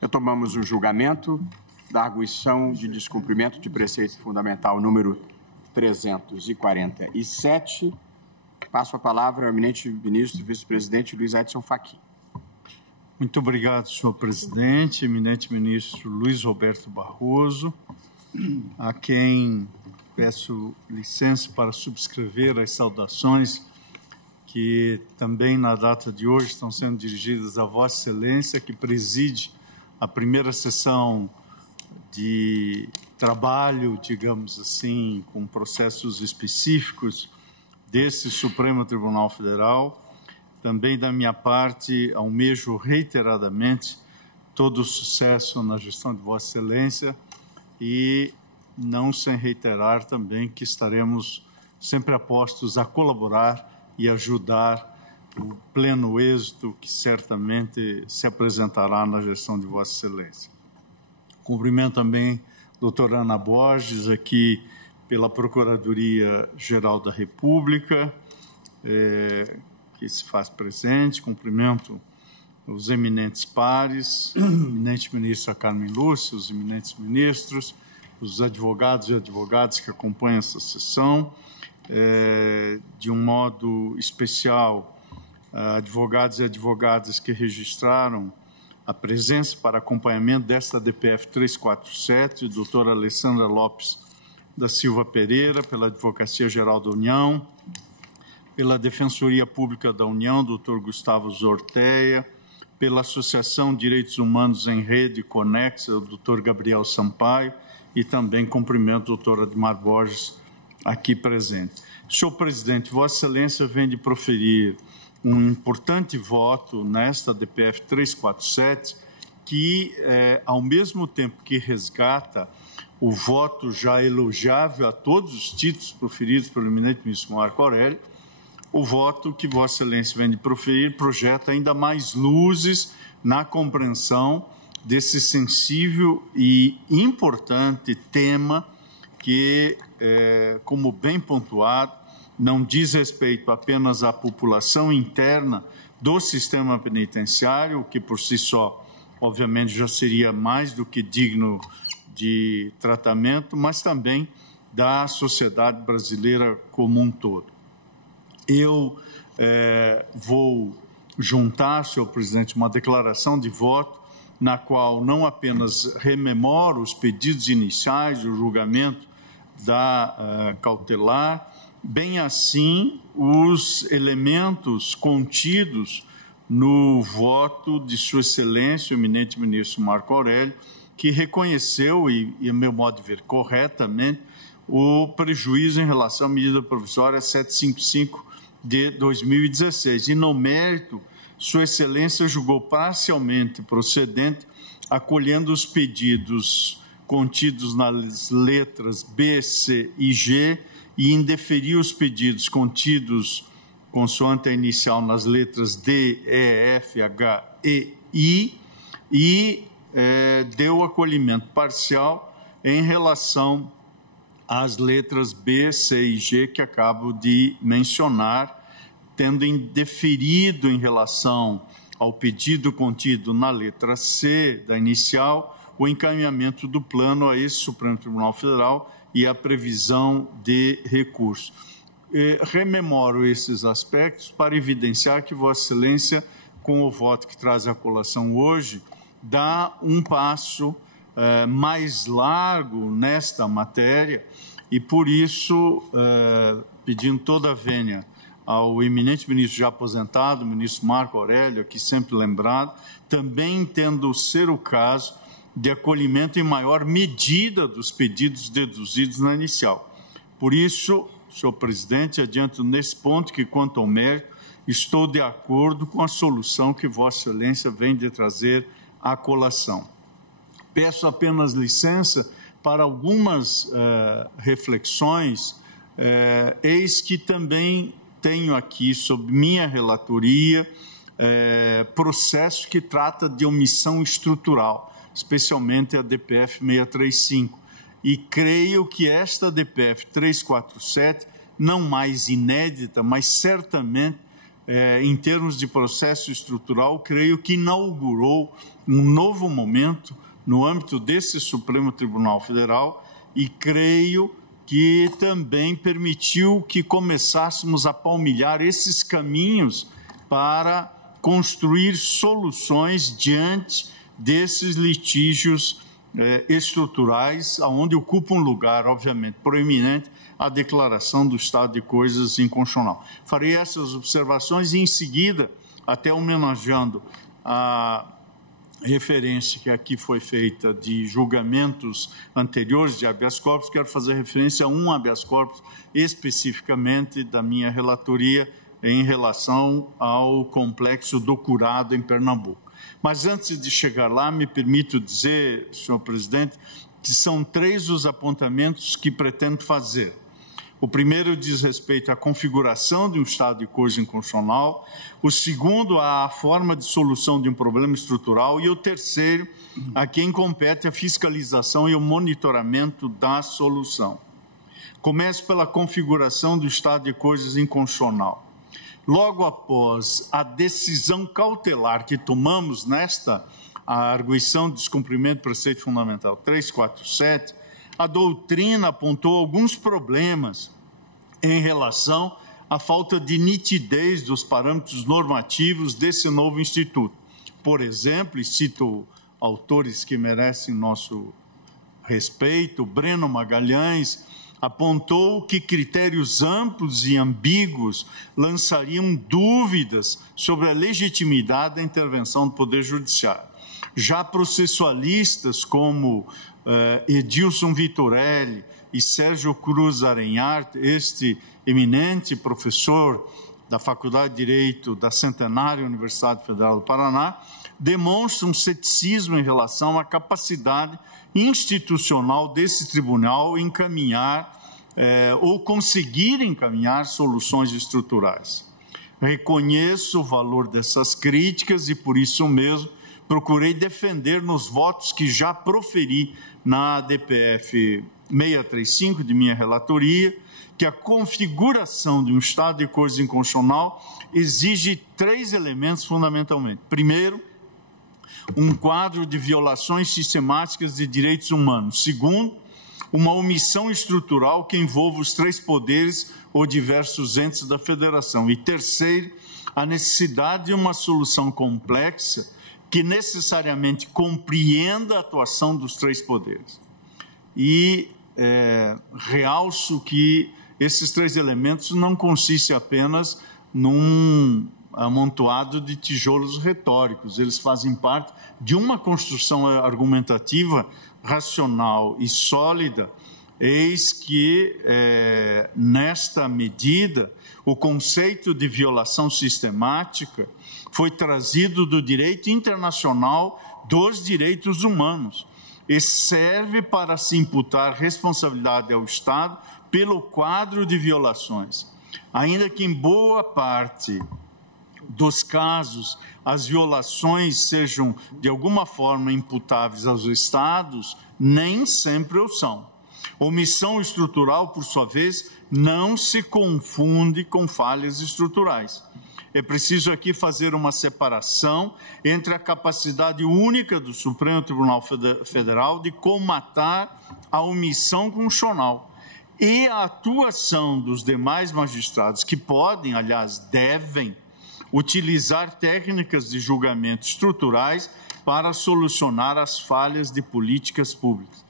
Retomamos o julgamento da arguição de descumprimento de preceito fundamental número 347. Passo a palavra ao eminente ministro e vice-presidente Luiz Edson Fachin. Muito obrigado, senhor presidente, eminente ministro Luiz Roberto Barroso, a quem peço licença para subscrever as saudações que também na data de hoje estão sendo dirigidas a Vossa Excelência, que preside a primeira sessão de trabalho, digamos assim, com processos específicos desse Supremo Tribunal Federal. Também, da minha parte, almejo reiteradamente todo o sucesso na gestão de Vossa Excelência e não sem reiterar também que estaremos sempre apostos a colaborar e ajudar o pleno êxito que certamente se apresentará na gestão de Vossa Excelência. Cumprimento também a doutora Ana Borges, aqui pela Procuradoria-Geral da República, que se faz presente. Cumprimento os eminentes pares, o eminente ministro Carmen Lúcia, os eminentes ministros, os advogados e advogadas que acompanham essa sessão, de um modo especial, advogados e advogadas que registraram a presença para acompanhamento desta DPF 347, doutora Alessandra Lopes da Silva Pereira, pela Advocacia Geral da União, pela Defensoria Pública da União, doutor Gustavo Zorteia, pela Associação Direitos Humanos em Rede Conexa, o doutor Gabriel Sampaio, e também cumprimento o doutor Admar Borges, aqui presente. Senhor presidente, Vossa Excelência vem de proferir um importante voto nesta DPF 347, que, ao mesmo tempo que resgata o voto já elogiável a todos os títulos proferidos pelo eminente ministro Marco Aurélio, o voto que Vossa Excelência vem de proferir projeta ainda mais luzes na compreensão desse sensível e importante tema que, como bem pontuado, não diz respeito apenas à população interna do sistema penitenciário, que por si só, obviamente, já seria mais do que digno de tratamento, mas também da sociedade brasileira como um todo. Eu vou juntar, senhor presidente, uma declaração de voto na qual não apenas rememoro os pedidos iniciais do julgamento da cautelar, bem assim os elementos contidos no voto de Sua Excelência, o eminente ministro Marco Aurélio, que reconheceu, e a meu modo de ver corretamente, o prejuízo em relação à medida provisória 755 de 2016. E no mérito, Sua Excelência julgou parcialmente procedente, acolhendo os pedidos contidos nas letras B, C e G e indeferiu os pedidos contidos consoante a inicial nas letras D, E, F, H, E, I e deu acolhimento parcial em relação às letras B, C e G que acabo de mencionar, tendo indeferido em relação ao pedido contido na letra C da inicial o encaminhamento do plano a esse Supremo Tribunal Federal e a previsão de recurso. Rememoro esses aspectos para evidenciar que Vossa Excelência, com o voto que traz à colação hoje, dá um passo mais largo nesta matéria e, por isso, pedindo toda a vênia ao eminente ministro já aposentado, o ministro Marco Aurélio, aqui sempre lembrado, também entendo ser o caso de acolhimento em maior medida dos pedidos deduzidos na inicial. Por isso, senhor presidente, adianto nesse ponto que, quanto ao mérito, estou de acordo com a solução que Vossa Excelência vem de trazer à colação. Peço apenas licença para algumas reflexões, eis que também tenho aqui, sob minha relatoria, processo que trata de omissão estrutural, especialmente a DPF 635. E creio que esta DPF 347, não mais inédita, mas certamente em termos de processo estrutural, creio que inaugurou um novo momento no âmbito desse Supremo Tribunal Federal e creio que também permitiu que começássemos a palmilhar esses caminhos para construir soluções diante desses litígios estruturais, onde ocupa um lugar, obviamente, proeminente a declaração do estado de coisas inconstitucional. Farei essas observações e, em seguida, até homenageando a referência que aqui foi feita de julgamentos anteriores de habeas corpus, quero fazer referência a um habeas corpus especificamente da minha relatoria em relação ao complexo do Curado em Pernambuco. Mas antes de chegar lá, me permito dizer, senhor presidente, que são 3 os apontamentos que pretendo fazer. O primeiro diz respeito à configuração de um estado de coisa inconstitucional, o segundo à forma de solução de um problema estrutural e o terceiro a quem compete a fiscalização e o monitoramento da solução. Começo pela configuração do estado de coisas inconstitucional. Logo após a decisão cautelar que tomamos nesta arguição de descumprimento do preceito fundamental 347, a doutrina apontou alguns problemas em relação à falta de nitidez dos parâmetros normativos desse novo instituto. Por exemplo, e cito autores que merecem nosso respeito, Breno Magalhães apontou que critérios amplos e ambíguos lançariam dúvidas sobre a legitimidade da intervenção do Poder Judiciário. Já processualistas como Edilson Vitorelli e Sérgio Cruz Arenhart, este eminente professor da Faculdade de Direito da Centenária Universidade Federal do Paraná, demonstram ceticismo em relação à capacidade institucional desse tribunal encaminhar ou conseguir encaminhar soluções estruturais. Reconheço o valor dessas críticas e, por isso mesmo, procurei defender nos votos que já proferi na DPF 635 de minha relatoria, que a configuração de um estado de coisa inconstitucional exige 3 elementos fundamentalmente. Primeiro, um quadro de violações sistemáticas de direitos humanos. Segundo, uma omissão estrutural que envolva os 3 poderes ou diversos entes da federação. E terceiro, a necessidade de uma solução complexa que necessariamente compreenda a atuação dos 3 poderes. E realço que esses 3 elementos não consistem apenas num amontoado de tijolos retóricos, eles fazem parte de uma construção argumentativa racional e sólida, eis que, nesta medida, o conceito de violação sistemática foi trazido do direito internacional dos direitos humanos e serve para se imputar responsabilidade ao Estado pelo quadro de violações. Ainda que em boa parte dos casos as violações sejam de alguma forma imputáveis aos Estados, nem sempre o são. Omissão estrutural, por sua vez, não se confunde com falhas estruturais. É preciso aqui fazer uma separação entre a capacidade única do Supremo Tribunal Federal de comatar a omissão constitucional e a atuação dos demais magistrados, que podem, aliás, devem, utilizar técnicas de julgamento estruturais para solucionar as falhas de políticas públicas.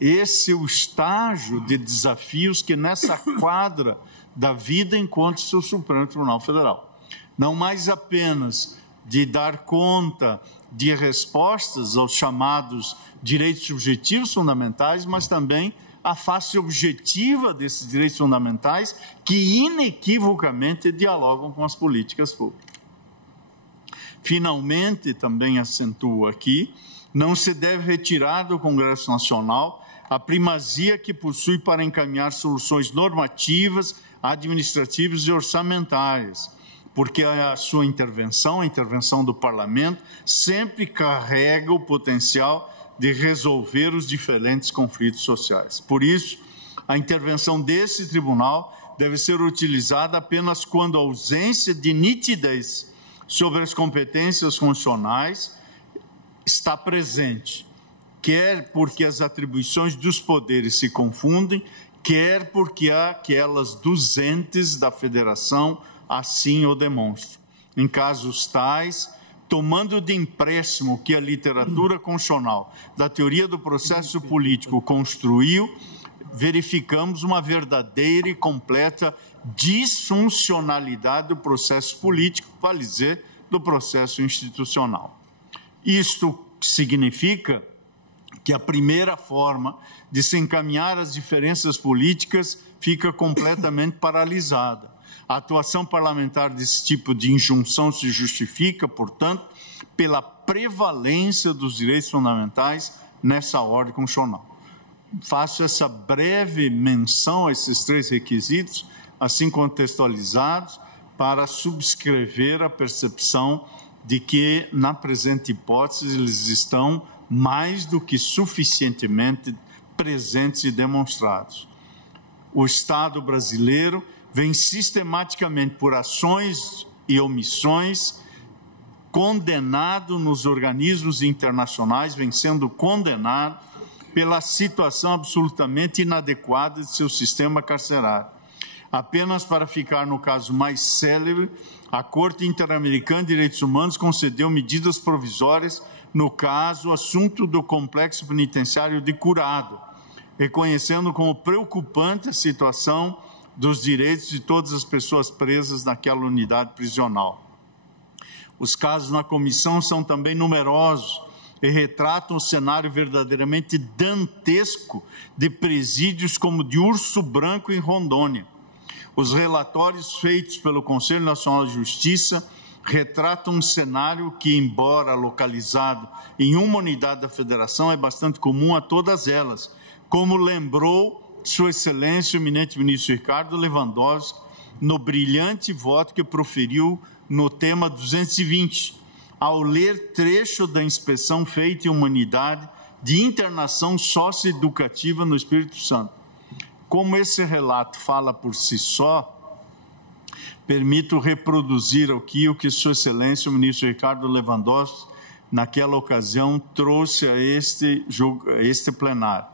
Esse é o estágio de desafios que nessa quadra da vida encontra-se o Supremo Tribunal Federal. Não mais apenas de dar conta de respostas aos chamados direitos subjetivos fundamentais, mas também a face objetiva desses direitos fundamentais que inequivocamente dialogam com as políticas públicas. Finalmente, também acentuo aqui, não se deve retirar do Congresso Nacional a primazia que possui para encaminhar soluções normativas, administrativas e orçamentárias, porque a sua intervenção, a intervenção do Parlamento, sempre carrega o potencial de resolver os diferentes conflitos sociais. Por isso, a intervenção desse tribunal deve ser utilizada apenas quando a ausência de nitidez sobre as competências constitucionais está presente, quer porque as atribuições dos poderes se confundem, quer porque aquelas dos entes da federação assim o demonstram. Em casos tais, tomando de empréstimo que a literatura constitucional da teoria do processo político construiu, verificamos uma verdadeira e completa disfuncionalidade do processo político, vale dizer, do processo institucional. Isto significa que a primeira forma de se encaminhar as diferenças políticas fica completamente paralisada. A atuação parlamentar desse tipo de injunção se justifica, portanto, pela prevalência dos direitos fundamentais nessa ordem constitucional. Faço essa breve menção a esses três requisitos, assim contextualizados, para subscrever a percepção de que, na presente hipótese, eles estão mais do que suficientemente presentes e demonstrados. O Estado brasileiro vem sistematicamente, por ações e omissões, condenado nos organismos internacionais, vem sendo condenado pela situação absolutamente inadequada de seu sistema carcerário. Apenas para ficar no caso mais célebre, a Corte Interamericana de Direitos Humanos concedeu medidas provisórias no caso assunto do complexo penitenciário de Curado, reconhecendo como preocupante a situação dos direitos de todas as pessoas presas naquela unidade prisional. Os casos na comissão são também numerosos e retratam o cenário verdadeiramente dantesco de presídios como de Urso Branco em Rondônia. Os relatórios feitos pelo Conselho Nacional de Justiça retratam um cenário que, embora localizado em uma unidade da Federação, é bastante comum a todas elas, como lembrou Sua Excelência, o eminente ministro Ricardo Lewandowski, no brilhante voto que proferiu no tema 220, ao ler trecho da inspeção feita em uma unidade de internação socioeducativa no Espírito Santo. Como esse relato fala por si só, permito reproduzir aqui o que Sua Excelência, o ministro Ricardo Lewandowski, naquela ocasião, trouxe a este plenário.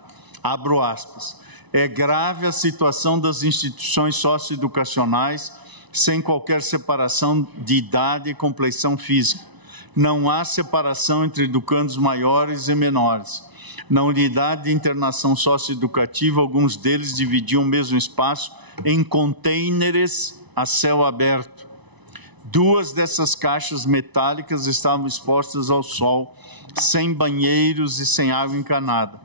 Abro aspas. É grave a situação das instituições socioeducacionais sem qualquer separação de idade e complexão física. Não há separação entre educandos maiores e menores. Na unidade de internação socioeducativa, alguns deles dividiam o mesmo espaço em contêineres a céu aberto. 2 dessas caixas metálicas estavam expostas ao sol, sem banheiros e sem água encanada.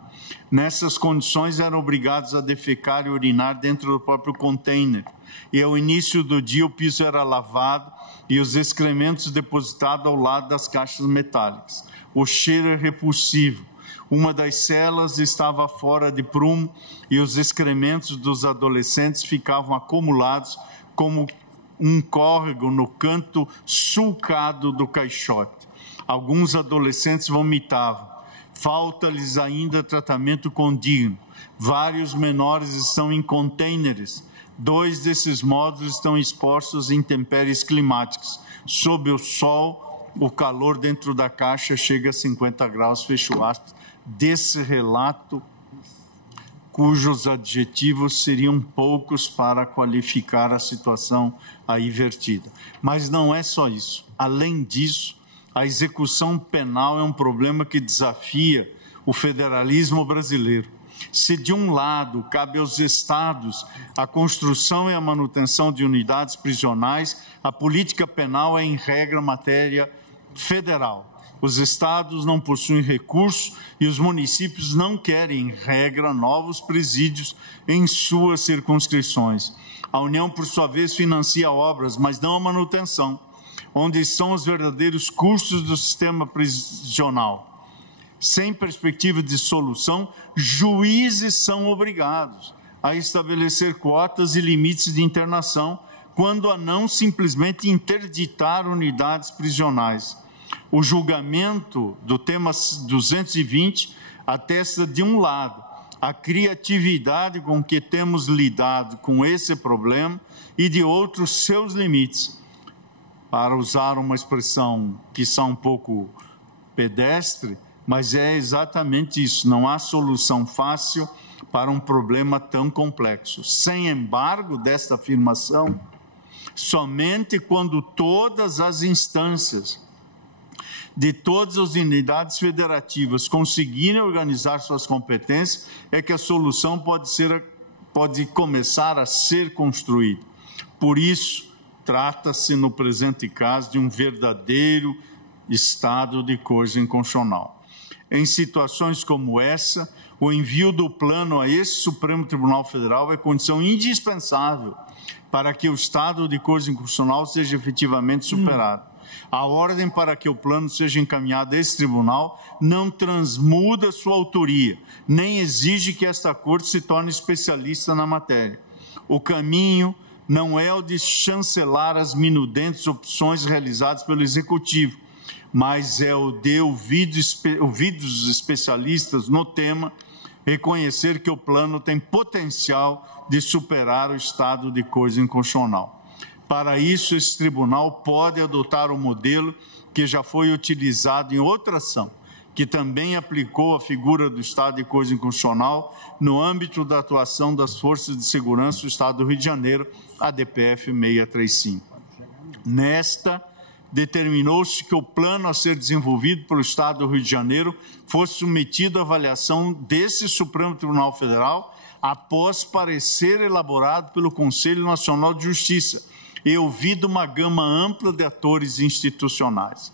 Nessas condições, eram obrigados a defecar e urinar dentro do próprio contêiner. E ao início do dia, o piso era lavado e os excrementos depositados ao lado das caixas metálicas. O cheiro é repulsivo. Uma das celas estava fora de prumo e os excrementos dos adolescentes ficavam acumulados como um córrego no canto sulcado do caixote. Alguns adolescentes vomitavam. Falta-lhes ainda tratamento condigno. Vários menores estão em contêineres. 2 desses módulos estão expostos a intempéries climáticas. Sob o sol, o calor dentro da caixa chega a 50 graus, fecho aspas. Desse relato, cujos adjetivos seriam poucos para qualificar a situação aí vertida. Mas não é só isso. Além disso, a execução penal é um problema que desafia o federalismo brasileiro. Se, de um lado, cabe aos estados a construção e a manutenção de unidades prisionais, a política penal é, em regra, matéria federal. Os estados não possuem recursos e os municípios não querem, em regra, novos presídios em suas circunscrições. A União, por sua vez, financia obras, mas não a manutenção, onde estão os verdadeiros custos do sistema prisional. Sem perspectiva de solução, juízes são obrigados a estabelecer cotas e limites de internação, quando a não simplesmente interditar unidades prisionais. O julgamento do tema 220 atesta, de um lado, a criatividade com que temos lidado com esse problema e de outros seus limites. Para usar uma expressão que está um pouco pedestre, mas é exatamente isso, não há solução fácil para um problema tão complexo. Sem embargo, desta afirmação, somente quando todas as instâncias de todas as unidades federativas conseguirem organizar suas competências, é que a solução pode começar a ser construída. Por isso, trata-se, no presente caso, de um verdadeiro estado de coisa inconstitucional. Em situações como essa, o envio do plano a esse Supremo Tribunal Federal é condição indispensável para que o estado de coisa inconstitucional seja efetivamente superado. A ordem para que o plano seja encaminhado a esse tribunal não transmuda sua autoria, nem exige que esta Corte se torne especialista na matéria. O caminho não é o de chancelar as minudentes opções realizadas pelo Executivo, mas é o de ouvidos especialistas no tema, reconhecer que o plano tem potencial de superar o estado de coisa inconstitucional. Para isso, esse tribunal pode adotar o modelo que já foi utilizado em outra ação, que também aplicou a figura do estado de coisa inconstitucional no âmbito da atuação das Forças de Segurança do Estado do Rio de Janeiro, a DPF 635. Nesta, determinou-se que o plano a ser desenvolvido pelo Estado do Rio de Janeiro fosse submetido à avaliação desse Supremo Tribunal Federal após parecer elaborado pelo Conselho Nacional de Justiça e ouvido uma gama ampla de atores institucionais.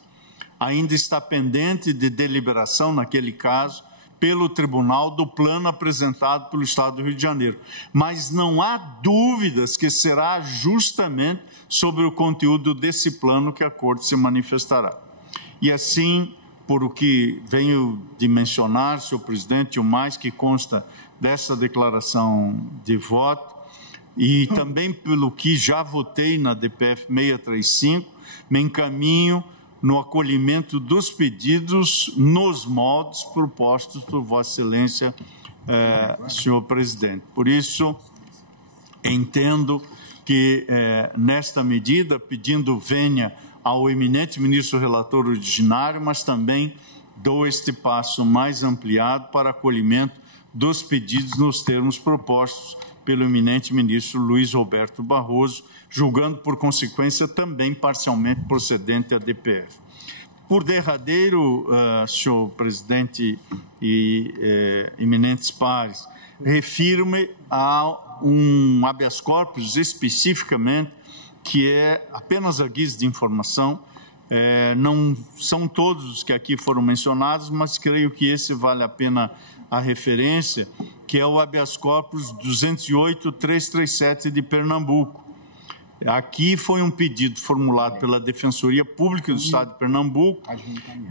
Ainda está pendente de deliberação, naquele caso, pelo tribunal do plano apresentado pelo Estado do Rio de Janeiro. Mas não há dúvidas que será justamente sobre o conteúdo desse plano que a Corte se manifestará. E assim, por o que venho de mencionar, senhor presidente, o mais que consta dessa declaração de voto, e também pelo que já votei na DPF 635, me encaminho no acolhimento dos pedidos nos moldes propostos por Vossa Excelência, senhor presidente. Por isso, entendo que, nesta medida, pedindo vênia ao eminente ministro relator originário, mas também dou este passo mais ampliado para acolhimento dos pedidos nos termos propostos pelo eminente ministro Luiz Roberto Barroso, julgando, por consequência, também parcialmente procedente a DPF. Por derradeiro, senhor presidente e eminentes pares, refiro-me a um habeas corpus especificamente, que é apenas a guisa de informação, não são todos os que aqui foram mencionados, mas creio que esse vale a pena a referência, que é o habeas corpus 208.337 de Pernambuco. Aqui foi um pedido formulado pela Defensoria Pública do Estado de Pernambuco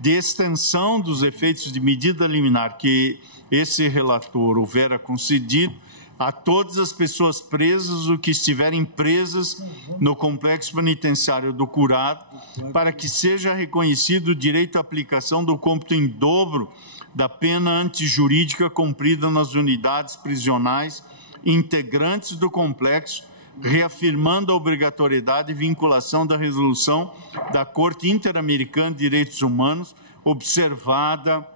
de extensão dos efeitos de medida liminar que esse relator houvera concedido a todas as pessoas presas ou que estiverem presas no complexo penitenciário do Curado, para que seja reconhecido o direito à aplicação do cômputo em dobro da pena antijurídica cumprida nas unidades prisionais integrantes do complexo, reafirmando a obrigatoriedade e vinculação da resolução da Corte Interamericana de Direitos Humanos, observada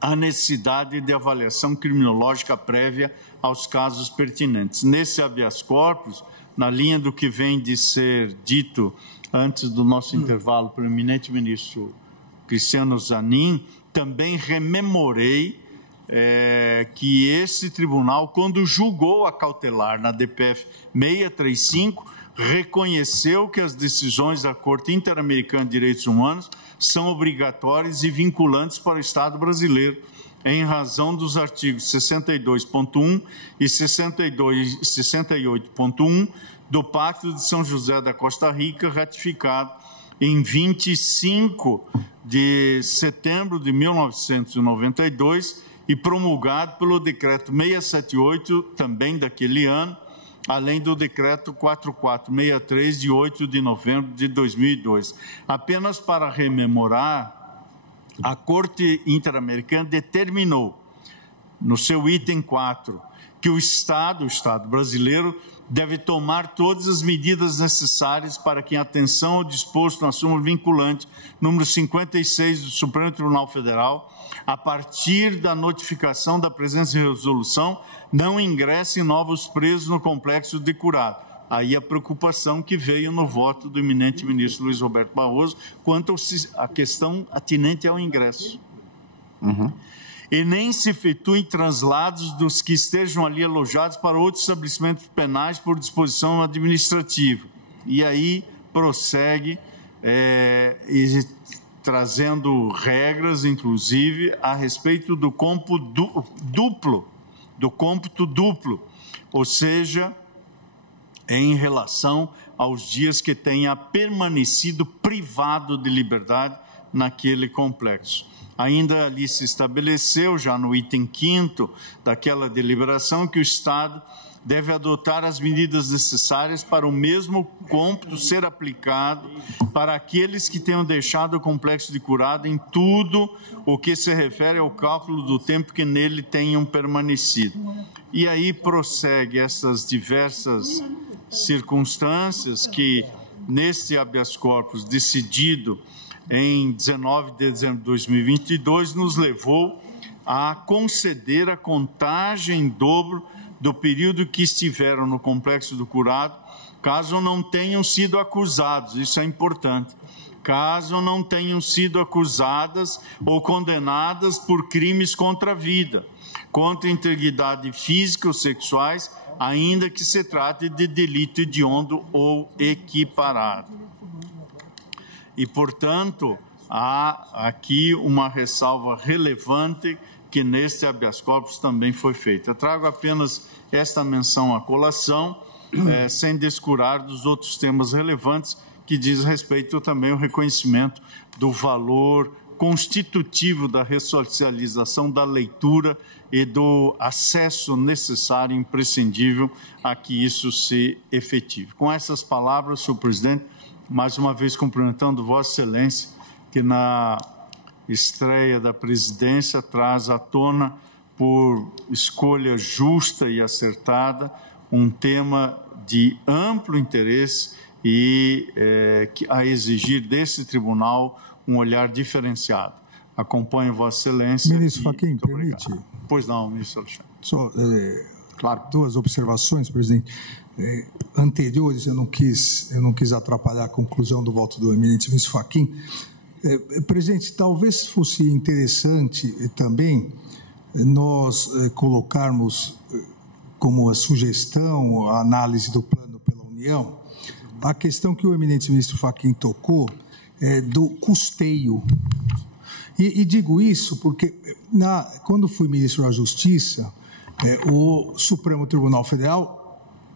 a necessidade de avaliação criminológica prévia aos casos pertinentes. Nesse habeas corpus, na linha do que vem de ser dito antes do nosso intervalo pelo eminente ministro Cristiano Zanin, também rememorei que esse tribunal, quando julgou a cautelar na DPF 635, reconheceu que as decisões da Corte Interamericana de Direitos Humanos são obrigatórias e vinculantes para o Estado brasileiro, em razão dos artigos 62.1 e 68.1 do Pacto de São José da Costa Rica, ratificado em 25 de setembro de 1992 e promulgado pelo Decreto 678, também daquele ano, além do Decreto 4463, de 8 de novembro de 2002. Apenas para rememorar, a Corte Interamericana determinou, no seu item 4, que o Estado brasileiro, deve tomar todas as medidas necessárias para que, em atenção ao disposto na súmula vinculante número 56 do Supremo Tribunal Federal, a partir da notificação da presença de resolução, não ingressem novos presos no complexo de Curado. Aí a preocupação que veio no voto do eminente ministro Luiz Roberto Barroso quanto à questão atinente ao ingresso. E nem se efetuem translados dos que estejam ali alojados para outros estabelecimentos penais por disposição administrativa. E aí prossegue trazendo regras, inclusive, a respeito do cômputo duplo, ou seja, em relação aos dias que tenha permanecido privado de liberdade naquele complexo. Ainda ali se estabeleceu, já no item 5º daquela deliberação, que o Estado deve adotar as medidas necessárias para o mesmo cômputo ser aplicado para aqueles que tenham deixado o complexo de Curado em tudo o que se refere ao cálculo do tempo que nele tenham permanecido. E aí prossegue essas diversas circunstâncias que, neste habeas corpus decidido em 19 de dezembro de 2022, nos levou a conceder a contagem em dobro do período que estiveram no complexo do Curado, caso não tenham sido acusados, isso é importante, caso não tenham sido acusadas ou condenadas por crimes contra a vida, contra a integridade física ou sexuais, ainda que se trate de delito hediondo ou equiparado. E, portanto, há aqui uma ressalva relevante que neste habeas corpus também foi feita. Eu trago apenas esta menção à colação, sem descurar dos outros temas relevantes, que diz respeito também ao reconhecimento do valor constitutivo da ressocialização da leitura e do acesso necessário e imprescindível a que isso se efetive. Com essas palavras, senhor presidente, mais uma vez cumprimentando Vossa Excelência, que na estreia da presidência traz à tona, por escolha justa e acertada, um tema de amplo interesse e a exigir desse tribunal um olhar diferenciado. Acompanho Vossa Excelência. Ministro Fachin, permite? Pois não, ministro Alexandre. Só, claro, duas observações, presidente. Anteriores, eu não quis atrapalhar a conclusão do voto do eminente ministro Fachin. Presidente, talvez fosse interessante também nós colocarmos como a sugestão, a análise do plano pela União, a questão que o eminente ministro Fachin tocou do custeio. E digo isso porque, quando fui ministro da Justiça, o Supremo Tribunal Federal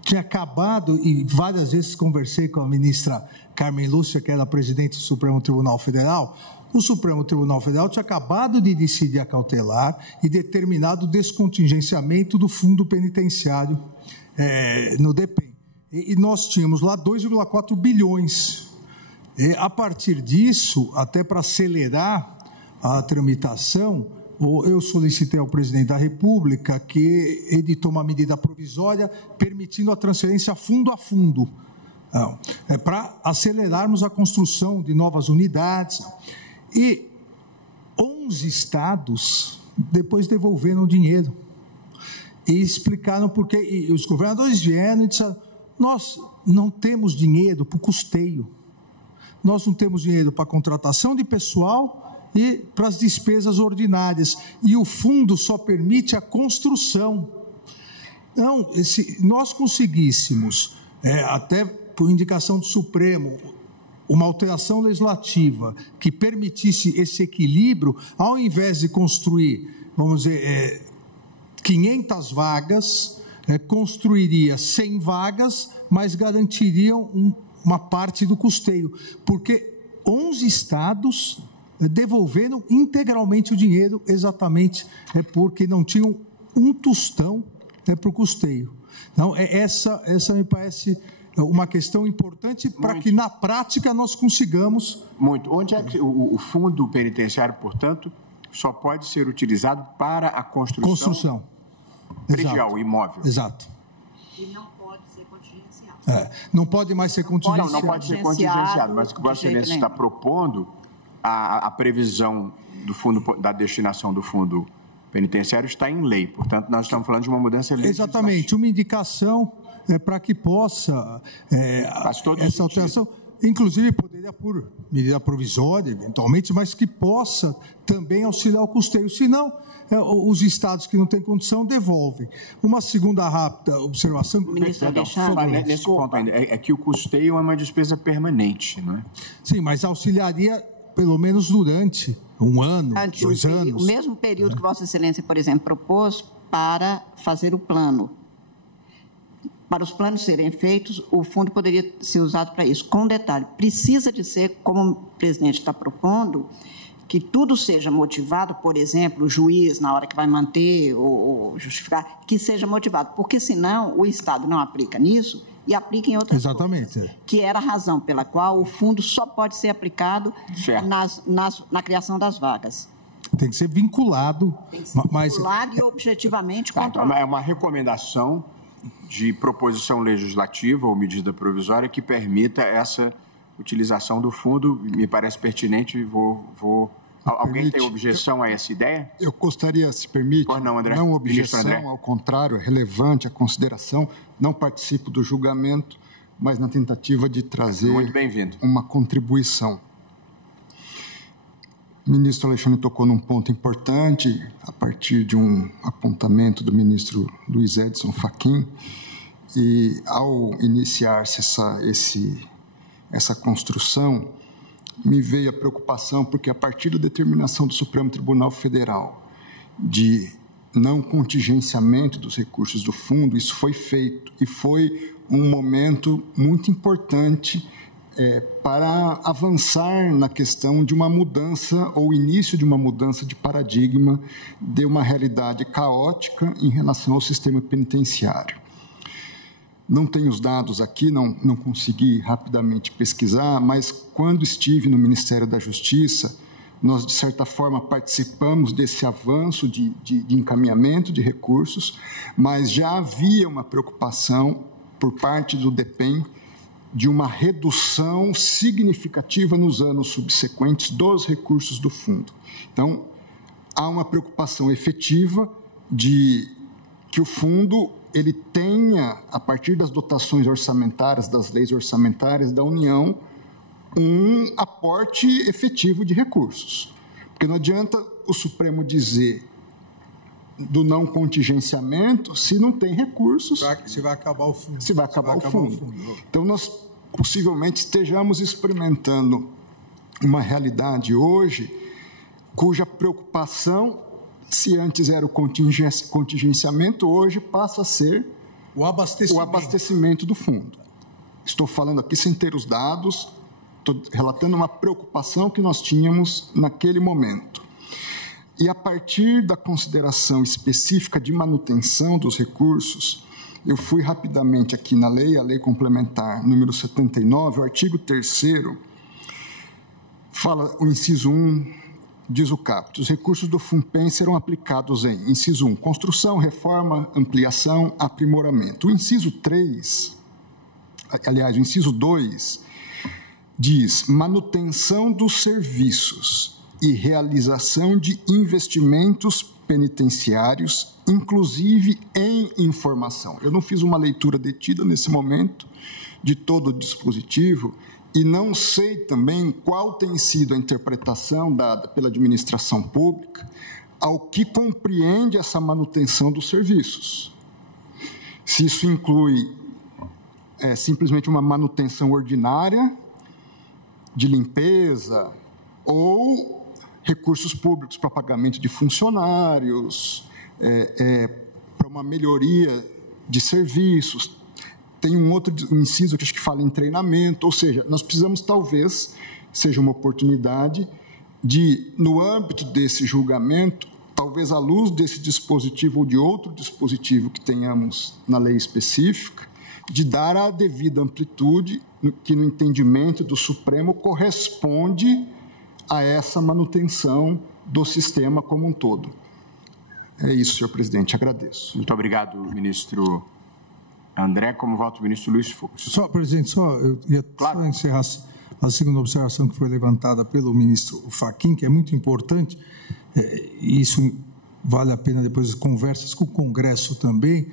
tinha acabado, e várias vezes conversei com a ministra Carmen Lúcia, que era a presidente do Supremo Tribunal Federal, o Supremo Tribunal Federal tinha acabado de decidir a cautelar e determinado o descontingenciamento do fundo penitenciário no DEPEN. E nós tínhamos lá 2,4 bilhões. E, a partir disso, até para acelerar a tramitação, eu solicitei ao presidente da República que editou uma medida provisória permitindo a transferência fundo a fundo, para acelerarmos a construção de novas unidades. E 11 estados depois devolveram o dinheiro e explicaram por quê. E os governadores vieram e disseram: nós não temos dinheiro para o custeio, nós não temos dinheiro para a contratação de pessoal e para as despesas ordinárias, e o fundo só permite a construção. Então, se nós conseguíssemos, até por indicação do Supremo, uma alteração legislativa que permitisse esse equilíbrio, ao invés de construir, vamos dizer, 500 vagas, construiria 100 vagas, mas garantiriam uma parte do custeio, porque 11 estados devolveram integralmente o dinheiro, exatamente porque não tinham um tostão para o custeio. Então, essa me parece uma questão importante para que, na prática, nós consigamos... Muito. Onde é que o fundo penitenciário, portanto, só pode ser utilizado para a construção predial, Exato. imóvel. Exato. E não pode ser contingenciado. Não pode mais ser contingenciado. Não pode ser contingenciado, mas o que Vossa Excelência está propondo, a previsão do fundo, da destinação do fundo penitenciário está em lei. Portanto, nós estamos falando de uma mudança legislativa. Exatamente, uma indicação para que possa essa alteração, inclusive poderia por medida provisória, eventualmente, mas que possa também auxiliar o custeio. Senão, os estados que não têm condição devolvem. Uma segunda rápida observação. Ministro nesse ponto ainda, é que o custeio é uma despesa permanente, não é? Sim, mas auxiliaria pelo menos durante 1 ano, 2 anos. O mesmo período que Vossa Excelência, por exemplo, propôs para fazer o plano. Para os planos serem feitos, o fundo poderia ser usado para isso. Com detalhe, precisa de ser, como o presidente está propondo, que tudo seja motivado, por exemplo, o juiz, na hora que vai manter ou justificar, que seja motivado, porque senão o Estado não aplica nisso e aplica em outras coisas, que era a razão pela qual o fundo só pode ser aplicado na criação das vagas. Tem que ser vinculado. Tem que ser vinculado e objetivamente controlado. É uma recomendação de proposição legislativa ou medida provisória que permita essa utilização do fundo. Me parece pertinente. Alguém tem objeção a essa ideia? Eu gostaria, se permite, não objeção, ao contrário, é relevante a consideração. Não participo do julgamento, mas na tentativa de trazer uma contribuição. O ministro Alexandre tocou num ponto importante, a partir de um apontamento do ministro Luiz Edson Fachin, e ao iniciar-se essa construção, me veio a preocupação, porque a partir da determinação do Supremo Tribunal Federal de não contingenciamento dos recursos do fundo, isso foi feito, e foi um momento muito importante para avançar na questão de uma mudança, ou início de uma mudança de paradigma de uma realidade caótica em relação ao sistema penitenciário. Não tenho os dados aqui, não consegui rapidamente pesquisar, mas quando estive no Ministério da Justiça, nós, de certa forma, participamos desse avanço de encaminhamento de recursos, mas já havia uma preocupação por parte do DEPEN de uma redução significativa nos anos subsequentes dos recursos do fundo. Então, há uma preocupação efetiva de que o fundo ele tenha, a partir das dotações orçamentárias, das leis orçamentárias da União, um aporte efetivo de recursos. Porque não adianta o Supremo dizer do não contingenciamento se não tem recursos. Se vai acabar o fundo. Se vai acabar o fundo. Então, nós possivelmente estejamos experimentando uma realidade hoje cuja preocupação, se antes era o contingenciamento, hoje passa a ser o abastecimento do fundo. Estou falando aqui sem ter os dados, estou relatando uma preocupação que nós tínhamos naquele momento. E a partir da consideração específica de manutenção dos recursos, eu fui rapidamente aqui na lei, a lei complementar número 79, o artigo 3º, fala, o inciso 1, diz o caput, os recursos do FUNPEN serão aplicados em, inciso 1, construção, reforma, ampliação, aprimoramento. O inciso 3, aliás, o inciso 2, diz manutenção dos serviços e realização de investimentos penitenciários, inclusive em informação. Eu não fiz uma leitura detida nesse momento de todo o dispositivo e não sei também qual tem sido a interpretação dada pela administração pública ao que compreende essa manutenção dos serviços. Se isso inclui simplesmente uma manutenção ordinária de limpeza ou recursos públicos para pagamento de funcionários, para uma melhoria de serviços. Tem um outro inciso que acho que fala em treinamento, ou seja, nós precisamos, talvez, seja uma oportunidade de, no âmbito desse julgamento, talvez à luz desse dispositivo ou de outro dispositivo que tenhamos na lei específica, de dar a devida amplitude que, no entendimento do Supremo, corresponde a essa manutenção do sistema como um todo. É isso, senhor presidente. Agradeço. Muito obrigado, ministro André. Como voto o ministro Luiz Fux. Presidente, eu ia só encerrar a segunda observação que foi levantada pelo ministro Fachin, que é muito importante, e isso vale a pena depois conversas com o Congresso também,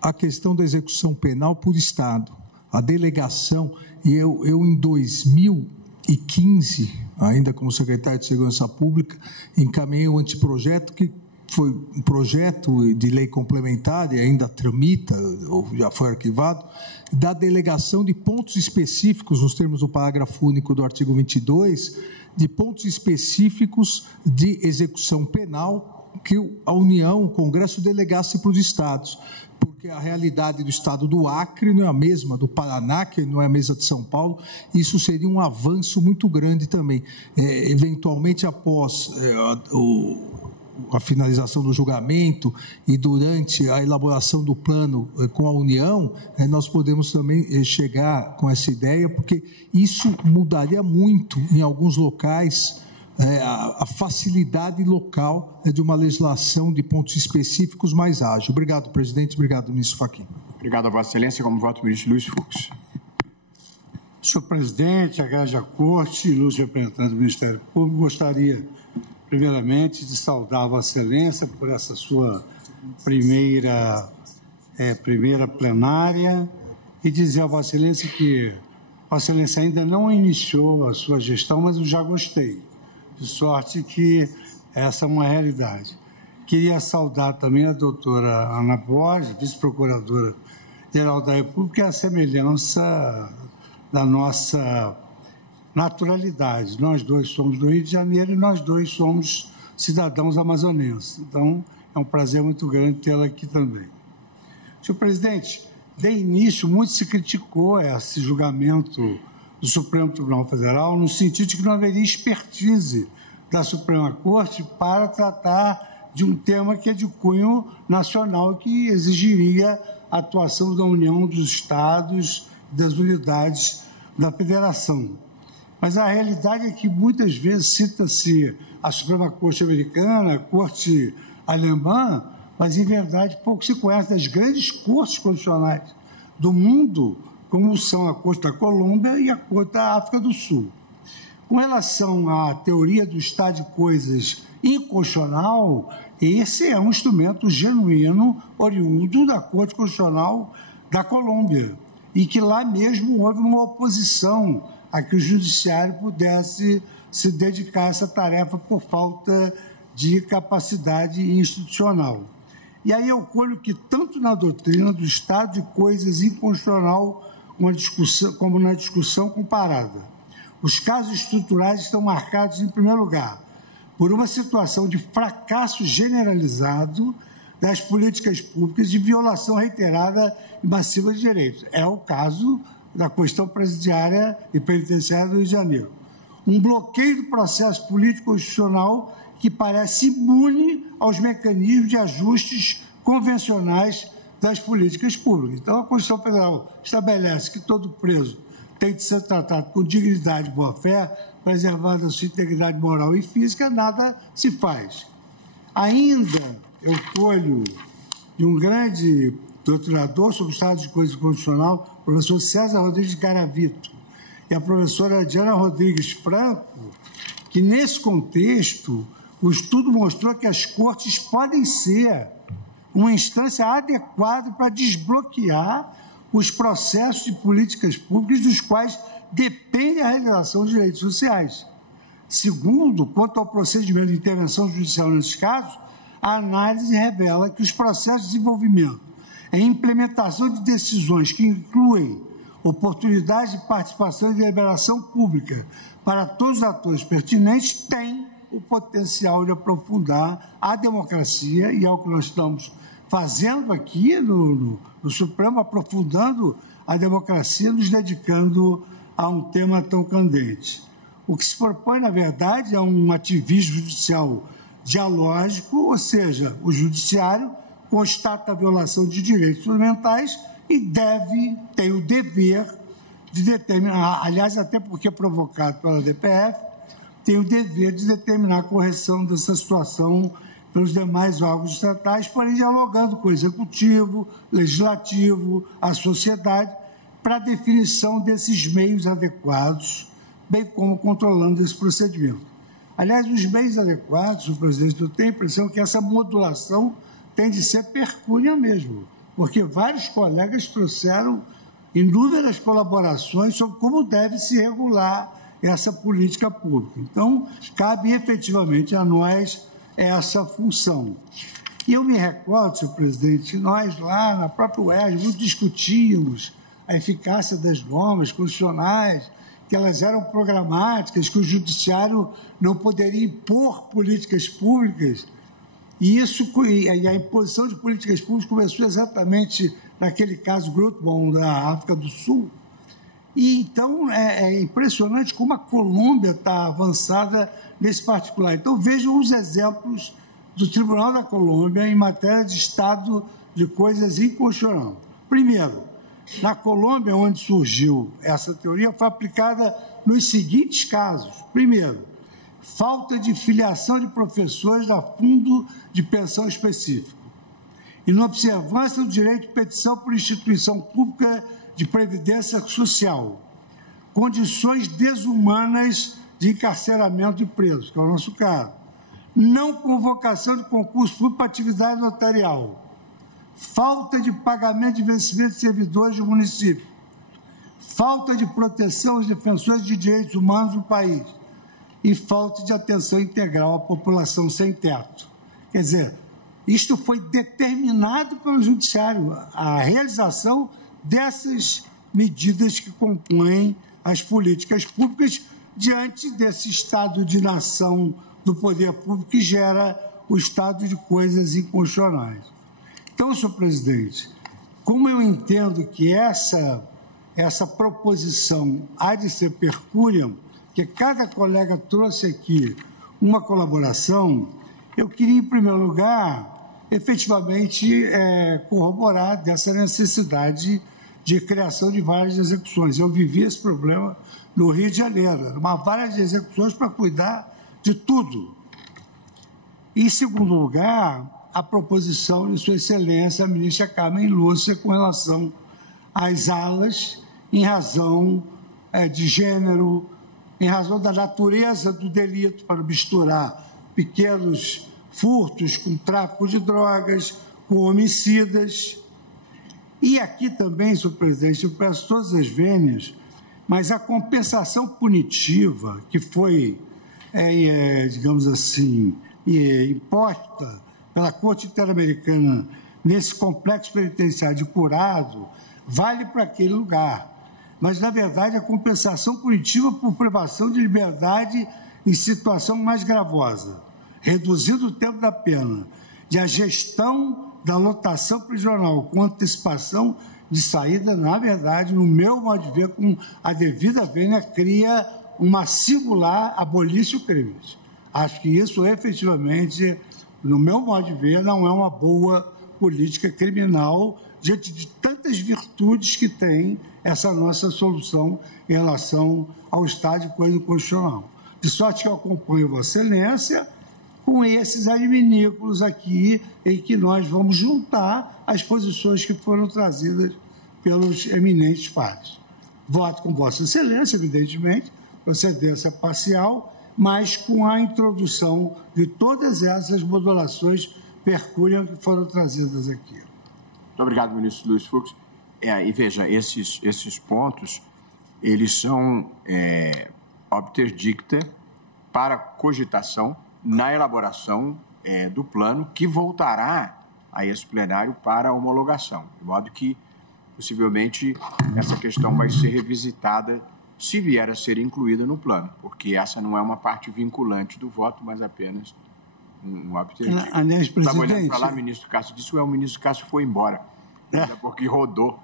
a questão da execução penal por Estado, a delegação, e eu em 2015, ainda como secretário de Segurança Pública, encaminhei um anteprojeto que foi um projeto de lei complementar e ainda tramita, ou já foi arquivado, da delegação de pontos específicos, nos termos do parágrafo único do artigo 22, de pontos específicos de execução penal que a União, o Congresso, delegasse para os estados, porque a realidade do estado do Acre não é a mesma do Paraná, que não é a mesma de São Paulo. Isso seria um avanço muito grande também. Eventualmente, após a finalização do julgamento e durante a elaboração do plano com a União, nós podemos também chegar com essa ideia, porque isso mudaria muito em alguns locais a facilidade local de uma legislação de pontos específicos mais ágil. Obrigado, presidente. Obrigado, ministro Fachin. Obrigado a Vossa Excelência. Como voto o ministro Luiz Fux. Senhor presidente, a Corte, ilustre representante do Ministério Público, gostaria, primeiramente, de saudar a Vossa Excelência por essa sua primeira plenária e dizer a Vossa Excelência que Vossa Excelência ainda não iniciou a sua gestão, mas eu já gostei, de sorte que essa é uma realidade. Queria saudar também a doutora Ana Borges, vice-procuradora-geral da República, e a semelhança da nossa naturalidade. Nós dois somos do Rio de Janeiro e nós dois somos cidadãos amazonenses. Então, é um prazer muito grande tê-la aqui também. Senhor presidente, de início, muito se criticou esse julgamento do Supremo Tribunal Federal no sentido de que não haveria expertise da Suprema Corte para tratar de um tema que é de cunho nacional, que exigiria a atuação da União, dos Estados, das unidades da Federação. Mas a realidade é que muitas vezes cita-se a Suprema Corte americana, a Corte alemã, mas em verdade pouco se conhece das grandes cortes constitucionais do mundo, como são a Corte da Colômbia e a Corte da África do Sul. Com relação à teoria do estado de coisas inconstitucional, esse é um instrumento genuíno, oriundo da Corte Constitucional da Colômbia, e que lá mesmo houve uma oposição a que o judiciário pudesse se dedicar a essa tarefa por falta de capacidade institucional. E aí eu colho que tanto na doutrina do estado de coisas inconstitucional como na discussão comparada, os casos estruturais estão marcados, em primeiro lugar, por uma situação de fracasso generalizado das políticas públicas de violação reiterada e massiva de direitos. É o caso da questão presidiária e penitenciária do Rio de Janeiro. Um bloqueio do processo político-constitucional que parece imune aos mecanismos de ajustes convencionais das políticas públicas. Então, a Constituição Federal estabelece que todo preso tem de ser tratado com dignidade e boa-fé, preservando a sua integridade moral e física, nada se faz. Ainda eu colho de um grande doutrinador sobre o estado de coisas constitucional, o professor César Rodrigues Garavito, e a professora Diana Rodrigues Franco, que nesse contexto o estudo mostrou que as cortes podem ser uma instância adequada para desbloquear os processos de políticas públicas dos quais depende a realização de direitos sociais. Segundo, quanto ao procedimento de intervenção judicial nesses casos, a análise revela que os processos de desenvolvimento e implementação de decisões que incluem oportunidades de participação e deliberação pública para todos os atores pertinentes têm o potencial de aprofundar a democracia, e é o que nós estamos fazendo aqui no Supremo, aprofundando a democracia, nos dedicando a um tema tão candente. O que se propõe, na verdade, é um ativismo judicial dialógico, ou seja, o judiciário constata a violação de direitos fundamentais e tem o dever de determinar, aliás, até porque provocado pela DPF, tem o dever de determinar a correção dessa situação pelos demais órgãos estatais, porém dialogando com o Executivo, Legislativo, a sociedade, para a definição desses meios adequados, bem como controlando esse procedimento. Aliás, os meios adequados, senhor presidente, eu tenho a impressão que essa modulação tem de ser percúnia mesmo, porque vários colegas trouxeram inúmeras colaborações sobre como deve se regular essa política pública. Então, cabe efetivamente a nós essa função. E eu me recordo, senhor presidente, nós lá na própria UERJ discutíamos a eficácia das normas constitucionais, que elas eram programáticas, que o judiciário não poderia impor políticas públicas. E a imposição de políticas públicas começou exatamente naquele caso Grootman, da África do Sul. E, então, é impressionante como a Colômbia está avançada nesse particular. Então, vejam os exemplos do Tribunal da Colômbia em matéria de estado de coisas inconstitucional. Primeiro, na Colômbia, onde surgiu essa teoria, foi aplicada nos seguintes casos. Primeiro, falta de filiação de professores a fundo de pensão específico. Inobservância do direito de petição por instituição pública de previdência social. Condições desumanas de encarceramento de presos, que é o nosso caso. Não convocação de concurso público para atividade notarial. Falta de pagamento de vencimento de servidores do município. Falta de proteção aos defensores de direitos humanos no país. E falta de atenção integral à população sem teto. Quer dizer, isto foi determinado pelo Judiciário, a realização dessas medidas que compõem as políticas públicas diante desse estado de nação do poder público que gera o estado de coisas inconstitucionais. Então, senhor presidente, como eu entendo que essa proposição há de ser percúria, que cada colega trouxe aqui uma colaboração, eu queria, em primeiro lugar, efetivamente corroborar dessa necessidade de criação de várias execuções. Eu vivi esse problema no Rio de Janeiro, uma vara de execuções para cuidar de tudo. Em segundo lugar, a proposição de Sua Excelência, a ministra Carmen Lúcia, com relação às alas, em razão de gênero, em razão da natureza do delito, para misturar pequenos furtos com tráfico de drogas, com homicidas. E aqui também, senhor presidente, eu peço todas as vênias, mas a compensação punitiva que foi, digamos assim, imposta pela Corte Interamericana nesse complexo penitenciário de Curado, vale para aquele lugar. Mas, na verdade, a compensação punitiva por privação de liberdade em situação mais gravosa, reduzindo o tempo da pena, e a gestão da lotação prisional com antecipação de saída, na verdade, no meu modo de ver, com a devida vênia, cria uma singular abolício crimes. Acho que isso, efetivamente, no meu modo de ver, não é uma boa política criminal diante de tantas virtudes que tem essa nossa solução em relação ao estado de coisa constitucional. De sorte que eu acompanho Vossa Excelência com esses adminículos aqui, em que nós vamos juntar as posições que foram trazidas pelos eminentes pares. Voto com Vossa Excelência, evidentemente, procedência parcial, mas com a introdução de todas essas modulações percúria que foram trazidas aqui. Muito obrigado, ministro Luiz Fux. E veja, esses pontos, eles são obter dicta para cogitação na elaboração do plano que voltará a esse plenário para homologação, de modo que, possivelmente, essa questão vai ser revisitada se vier a ser incluída no plano, porque essa não é uma parte vinculante do voto, mas apenas um obter dicta. Aliás, presidente... Estava olhando para lá, o ministro Cássio disse, o ministro Cássio foi embora, porque rodou.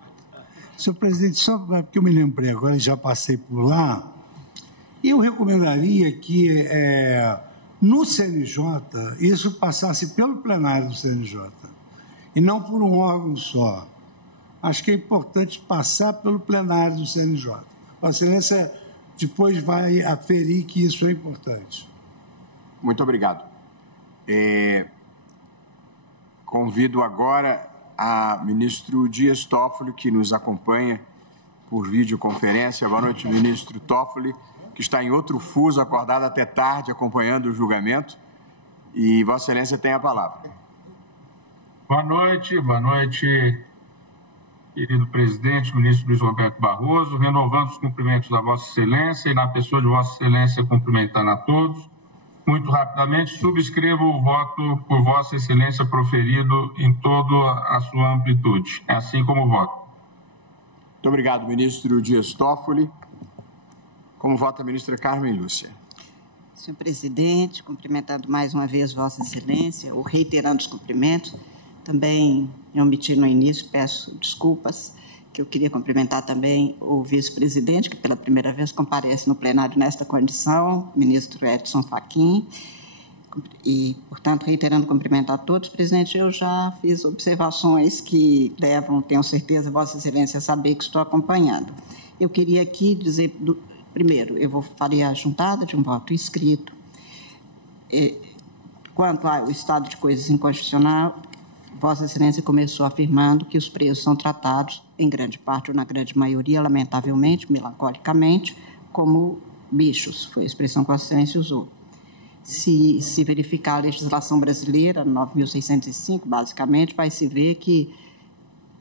Senhor presidente, só porque eu me lembrei agora, já passei por lá, eu recomendaria que no CNJ isso passasse pelo plenário do CNJ e não por um órgão só. Acho que é importante passar pelo plenário do CNJ. Vossa Excelência depois vai aferir que isso é importante. Muito obrigado. Convido agora a ministro Dias Toffoli, que nos acompanha por videoconferência. Boa noite, ministro Toffoli, que está em outro fuso, acordado até tarde, acompanhando o julgamento. E Vossa Excelência tem a palavra. Boa noite, querido presidente, ministro Luiz Roberto Barroso, renovando os cumprimentos da Vossa Excelência e, na pessoa de Vossa Excelência, cumprimentando a todos. Muito rapidamente, subscrevo o voto por Vossa Excelência proferido em toda a sua amplitude. É assim como voto. Muito obrigado, ministro Dias Toffoli. Como vota a ministra Carmen Lúcia? Senhor presidente, cumprimentando mais uma vez Vossa Excelência, ou reiterando os cumprimentos. Também, eu omiti no início, peço desculpas, que eu queria cumprimentar também o vice-presidente, que pela primeira vez comparece no plenário nesta condição, o ministro Edson Fachin. E, portanto, reiterando cumprimentar a todos, presidente, eu já fiz observações que levam, tenho certeza, Vossa Excelência a saber que estou acompanhando. Eu queria aqui dizer, primeiro, eu faria a juntada de um voto escrito. Quanto ao estado de coisas inconstitucional, Vossa Excelência começou afirmando que os presos são tratados, em grande parte ou na grande maioria, lamentavelmente, melancolicamente, como bichos, foi a expressão que Vossa Excelência usou. Se verificar a legislação brasileira, 9.605, basicamente, vai se ver que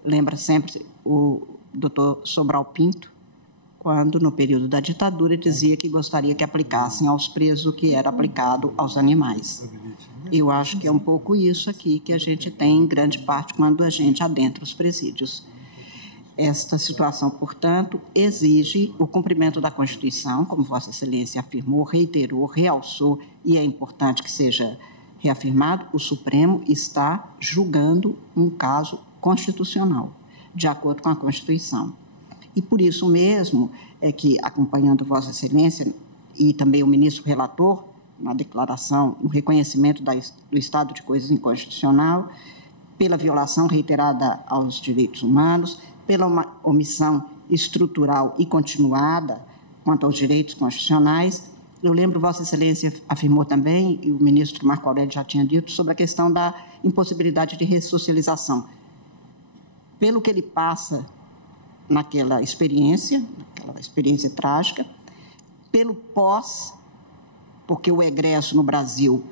lembra sempre o doutor Sobral Pinto, quando, no período da ditadura, dizia que gostaria que aplicassem aos presos o que era aplicado aos animais. Eu acho que é um pouco isso aqui que a gente tem, em grande parte, quando a gente adentra os presídios. Esta situação, portanto, exige o cumprimento da Constituição, como Vossa Excelência afirmou, reiterou, realçou, e é importante que seja reafirmado, o Supremo está julgando um caso constitucional, de acordo com a Constituição. E por isso mesmo é que, acompanhando Vossa Excelência e também o ministro relator, na declaração, no reconhecimento do estado de coisas inconstitucional, pela violação reiterada aos direitos humanos, pela omissão estrutural e continuada quanto aos direitos constitucionais. Eu lembro, Vossa Excelência afirmou também, e o ministro Marco Aurélio já tinha dito, sobre a questão da impossibilidade de ressocialização. Pelo que ele passa naquela experiência trágica, pelo pós, porque o egresso no Brasil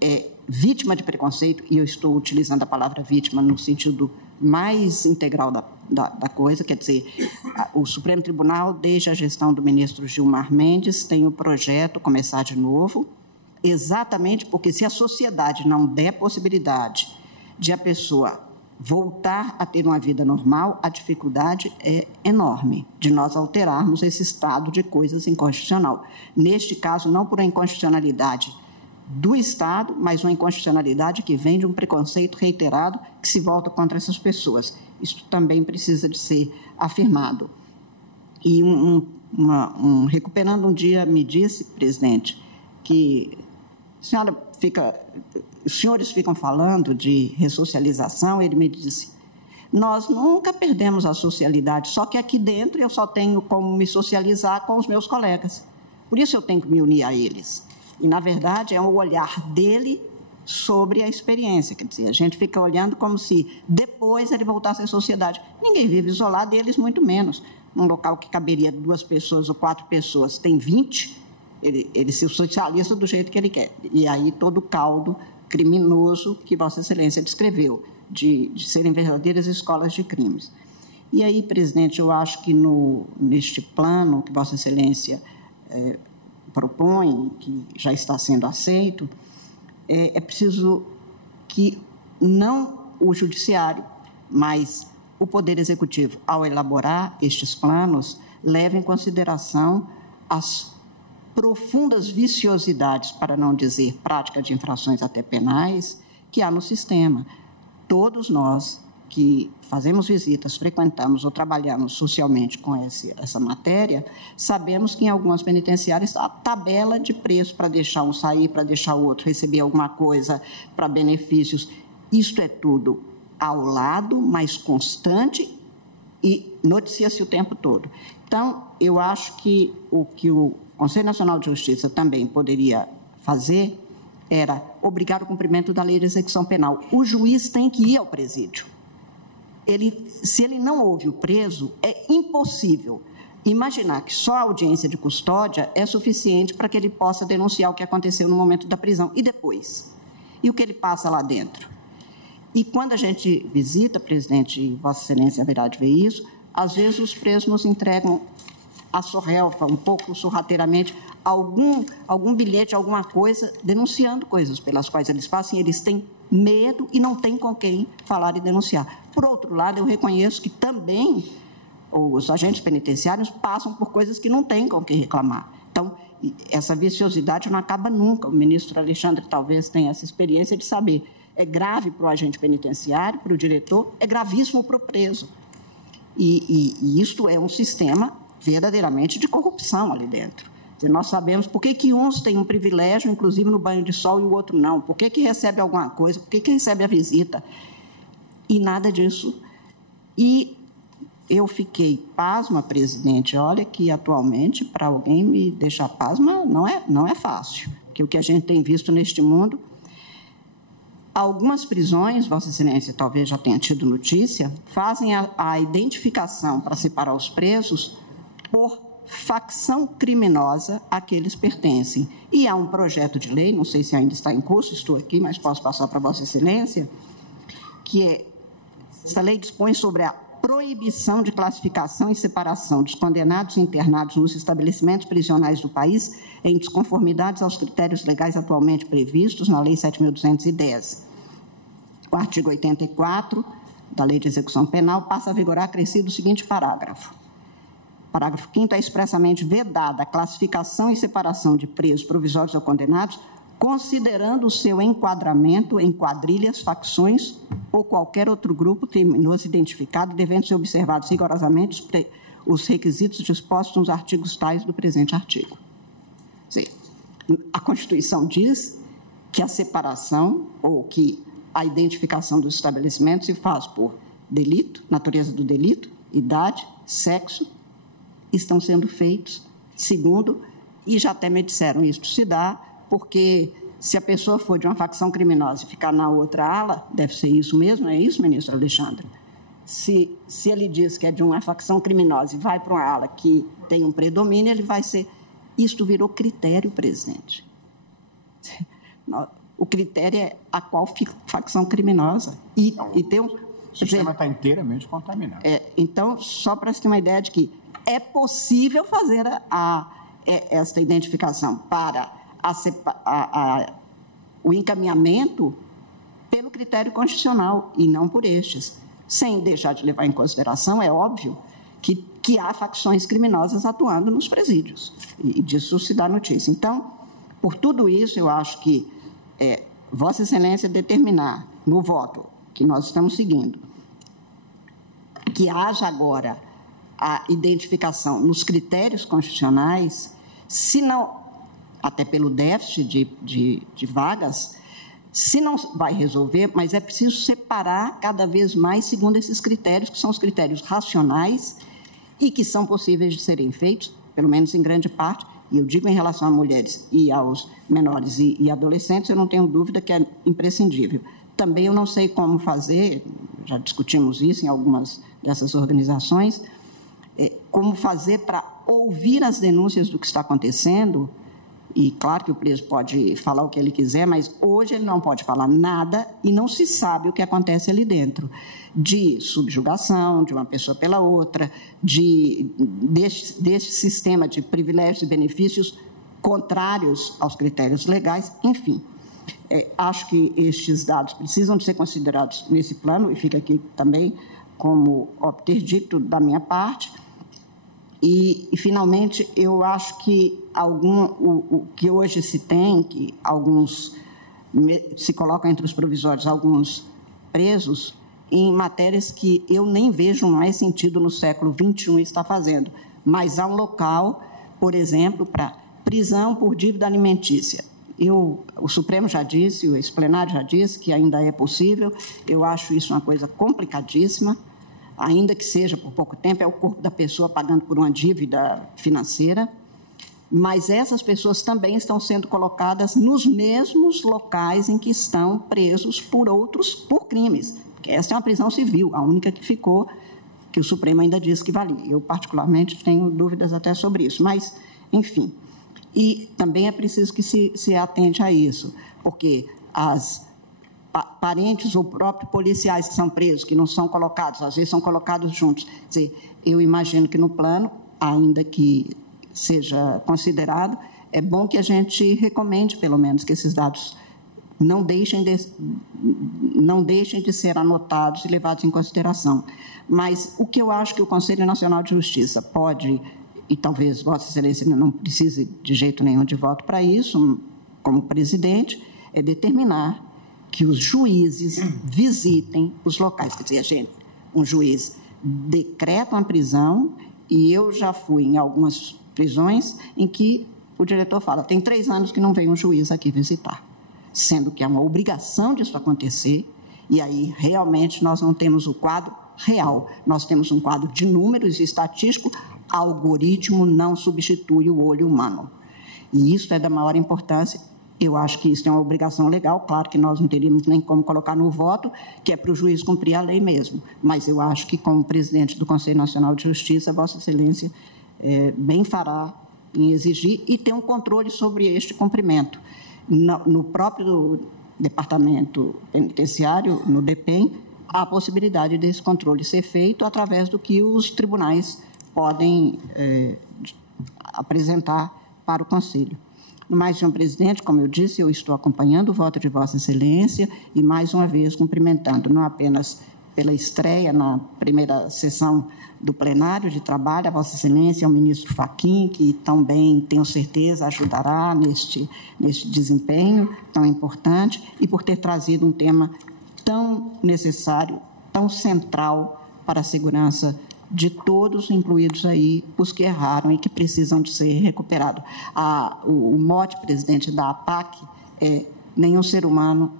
é vítima de preconceito, e eu estou utilizando a palavra vítima no sentido mais integral da coisa, quer dizer, o Supremo Tribunal, desde a gestão do ministro Gilmar Mendes, tem o projeto Começar de Novo, exatamente porque se a sociedade não der possibilidade de a pessoa voltar a ter uma vida normal, a dificuldade é enorme de nós alterarmos esse estado de coisas inconstitucional. Neste caso, não por uma inconstitucionalidade do Estado, mas uma inconstitucionalidade que vem de um preconceito reiterado que se volta contra essas pessoas. Isso também precisa de ser afirmado. E recuperando um dia, me disse, presidente, que os senhores ficam falando de ressocialização, ele me disse, nós nunca perdemos a socialidade, só que aqui dentro eu só tenho como me socializar com os meus colegas. Por isso eu tenho que me unir a eles. E, na verdade, é um olhar dele sobre a experiência. Quer dizer, a gente fica olhando como se depois ele voltasse à sociedade. Ninguém vive isolado, eles muito menos. Num local que caberia 2 pessoas ou 4 pessoas, tem 20, ele se socializa do jeito que ele quer. E aí todo o caldo criminoso que Vossa Excelência descreveu, de serem verdadeiras escolas de crimes. E aí, presidente, eu acho que neste plano que Vossa Excelência propõe, que já está sendo aceito, é preciso que não o Judiciário, mas o Poder Executivo, ao elaborar estes planos, leve em consideração as profundas viciosidades, para não dizer prática de infrações até penais, que há no sistema. Todos nós que fazemos visitas, frequentamos ou trabalhamos socialmente com essa matéria, sabemos que em algumas penitenciárias há tabela de preço para deixar um sair, para deixar o outro receber alguma coisa, para benefícios. Isto é tudo ao lado, mas constante e noticia-se o tempo todo. Então, eu acho que o Conselho Nacional de Justiça também poderia fazer era obrigar o cumprimento da lei de execução penal. O juiz tem que ir ao presídio. Se ele não ouve o preso, é impossível imaginar que só a audiência de custódia é suficiente para que ele possa denunciar o que aconteceu no momento da prisão. E depois? E o que ele passa lá dentro? E quando a gente visita, presidente, e Vossa Excelência haverá de ver isso, às vezes os presos nos entregam a sorrelfa, um pouco sorrateiramente, algum bilhete, alguma coisa, denunciando coisas pelas quais eles passam, e eles têm medo e não têm com quem falar e denunciar. Por outro lado, eu reconheço que também os agentes penitenciários passam por coisas que não têm com quem reclamar. Então, essa viciosidade não acaba nunca. O ministro Alexandre talvez tenha essa experiência de saber. É grave para o agente penitenciário, para o diretor, é gravíssimo para o preso. E isto é um sistema verdadeiramente de corrupção ali dentro. Nós sabemos por que uns têm um privilégio, inclusive no banho de sol, e o outro não. Por que recebe alguma coisa, por que recebe a visita. E nada disso. E eu fiquei pasma, presidente. Olha que atualmente, para alguém me deixar pasma, não é fácil. Porque o que a gente tem visto neste mundo, algumas prisões, Vossa Excelência talvez já tenha tido notícia, fazem a identificação para separar os presos por facção criminosa a que eles pertencem. E há um projeto de lei, não sei se ainda está em curso, estou aqui, mas posso passar para Vossa Excelência, que essa lei dispõe sobre a proibição de classificação e separação dos condenados e internados nos estabelecimentos prisionais do país em desconformidades aos critérios legais atualmente previstos na Lei 7.210. O artigo 84 da Lei de Execução Penal passa a vigorar acrescido o seguinte parágrafo. Parágrafo 5º, é expressamente vedada a classificação e separação de presos provisórios ou condenados, considerando o seu enquadramento em quadrilhas, facções ou qualquer outro grupo criminoso identificado, devendo ser observados rigorosamente os requisitos dispostos nos artigos tais do presente artigo. Sim, a Constituição diz que a separação ou que a identificação dos estabelecimentos se faz por delito, natureza do delito, idade, sexo, estão sendo feitos segundo, e já até me disseram, isto se dá porque se a pessoa for de uma facção criminosa e ficar na outra ala, deve ser isso mesmo, é isso, ministro Alexandre? Se ele diz que é de uma facção criminosa e vai para uma ala que tem um predomínio, ele vai ser... Isto virou critério, presidente. O critério é a qual facção criminosa. E tem um... O sistema está inteiramente contaminado. Então, só para se ter uma ideia de que é possível fazer esta identificação para o encaminhamento pelo critério constitucional e não por estes. Sem deixar de levar em consideração, é óbvio, que há facções criminosas atuando nos presídios. E disso se dá notícia. Então, por tudo isso, eu acho que Vossa Excelência determinar no voto que nós estamos seguindo que haja agora a identificação nos critérios constitucionais, se não, até pelo déficit de vagas, se não vai resolver, mas é preciso separar cada vez mais segundo esses critérios, que são os critérios racionais e que são possíveis de serem feitos, pelo menos em grande parte, e eu digo em relação a mulheres e aos menores e adolescentes, eu não tenho dúvida que é imprescindível. Também eu não sei como fazer, já discutimos isso em algumas dessas organizações, como fazer para ouvir as denúncias do que está acontecendo, e claro que o preso pode falar o que ele quiser, mas hoje ele não pode falar nada e não se sabe o que acontece ali dentro, de subjugação de uma pessoa pela outra, deste sistema de privilégios e benefícios contrários aos critérios legais, enfim. Acho que estes dados precisam de ser considerados nesse plano, e fica aqui também como obterdicto da minha parte. E finalmente, eu acho que o que hoje se tem, que alguns se colocam entre os provisórios, alguns presos, em matérias que eu nem vejo mais sentido no século XXI estar fazendo. Mas há um local, por exemplo, para prisão por dívida alimentícia. O Supremo já disse, esse plenário já disse que ainda é possível. Eu acho isso uma coisa complicadíssima. ainda que seja por pouco tempo, é o corpo da pessoa pagando por uma dívida financeira, mas essas pessoas também estão sendo colocadas nos mesmos locais em que estão presos por crimes, porque essa é uma prisão civil, a única que ficou, que o Supremo ainda disse que valia. Eu, particularmente, tenho dúvidas até sobre isso, mas, enfim. E também é preciso que se atente a isso, porque parentes ou próprios policiais que são presos, que não são colocados, às vezes são colocados juntos. Quer dizer, eu imagino que no plano, ainda que seja considerado, é bom que a gente recomende, pelo menos, que esses dados não deixem de ser anotados e levados em consideração. Mas o que eu acho que o Conselho Nacional de Justiça pode, e talvez Vossa Excelência não precise de jeito nenhum de voto para isso, como presidente, é determinar que os juízes visitem os locais. Quer dizer, um juiz decreta uma prisão, e eu já fui em algumas prisões em que o diretor fala, tem 3 anos que não vem um juiz aqui visitar, sendo que é uma obrigação disso acontecer, e aí realmente nós não temos o quadro real, nós temos um quadro de números e estatístico, algoritmo não substitui o olho humano. E isso é da maior importância. Eu acho que isso é uma obrigação legal, claro que nós não teríamos nem como colocar no voto, que é para o juiz cumprir a lei mesmo, mas eu acho que, como presidente do Conselho Nacional de Justiça, Vossa Excelência bem fará em exigir e ter um controle sobre este cumprimento. No próprio Departamento Penitenciário, no DEPEN, há a possibilidade desse controle ser feito através do que os tribunais podem apresentar para o Conselho. Mais, senhor presidente, como eu disse, eu estou acompanhando o voto de Vossa Excelência e, mais uma vez, cumprimentando não apenas pela estreia na primeira sessão do plenário de trabalho, a Vossa Excelência, ao ministro Fachin, que também, tenho certeza, ajudará neste desempenho tão importante, e por ter trazido um tema tão necessário, tão central para a segurança de todos, incluídos aí os que erraram e que precisam de ser recuperados. O mote, presidente, da APAC é nenhum ser humano,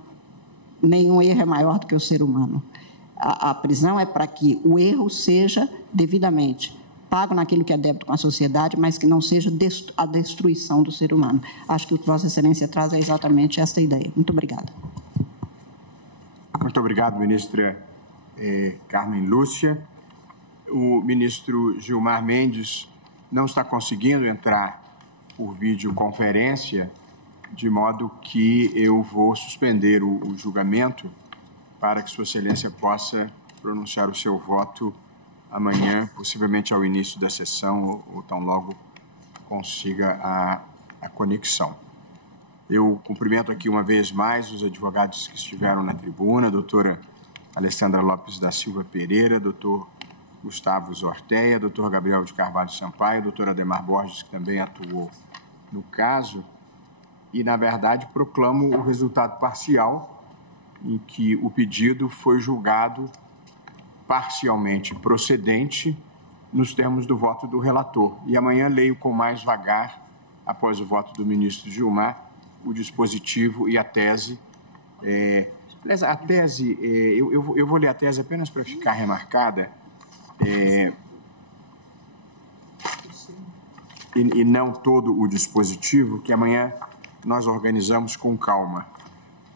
nenhum erro é maior do que o ser humano. A prisão é para que o erro seja devidamente pago naquilo que é débito com a sociedade, mas que não seja a destruição do ser humano. Acho que o que Vossa Excelência traz é exatamente esta ideia. Muito obrigada. Muito obrigado, ministra Carmen Lúcia. O ministro Gilmar Mendes não está conseguindo entrar por videoconferência, de modo que eu vou suspender o julgamento para que Sua Excelência possa pronunciar o seu voto amanhã, possivelmente ao início da sessão, ou tão logo consiga a conexão. Eu cumprimento aqui uma vez mais os advogados que estiveram na tribuna, a doutora Alessandra Lopes da Silva Pereira, doutor Gustavo Zorteia, doutor Gabriel de Carvalho Sampaio, doutor Ademar Borges, que também atuou no caso, e, na verdade, proclamo o resultado parcial, em que o pedido foi julgado parcialmente procedente nos termos do voto do relator. E amanhã leio com mais vagar, após o voto do ministro Gilmar, o dispositivo e a tese. A tese, eu vou ler a tese apenas para ficar remarcada, e não todo o dispositivo, que amanhã nós organizamos com calma.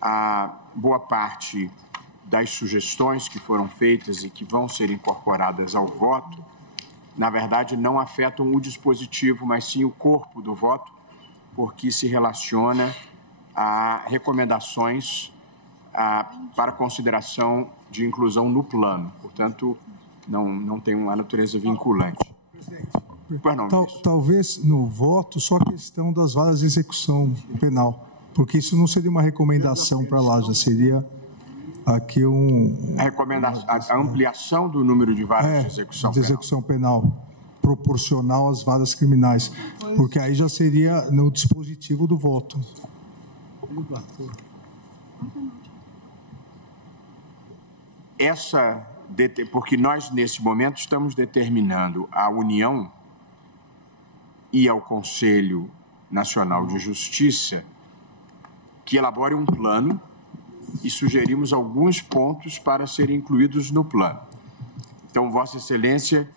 A boa parte das sugestões que foram feitas e que vão ser incorporadas ao voto, na verdade, não afetam o dispositivo, mas sim o corpo do voto, porque se relaciona a recomendações para consideração de inclusão no plano. Portanto, não tem uma natureza vinculante. Talvez no voto só a questão das varas de execução penal, porque isso não seria uma recomendação para lá, já seria aqui a ampliação do número de varas de execução penal proporcional às varas criminais, porque aí já seria no dispositivo do voto. Porque nós, nesse momento, estamos determinando à União e ao Conselho Nacional de Justiça que elabore um plano e sugerimos alguns pontos para serem incluídos no plano. Então, Vossa Excelência,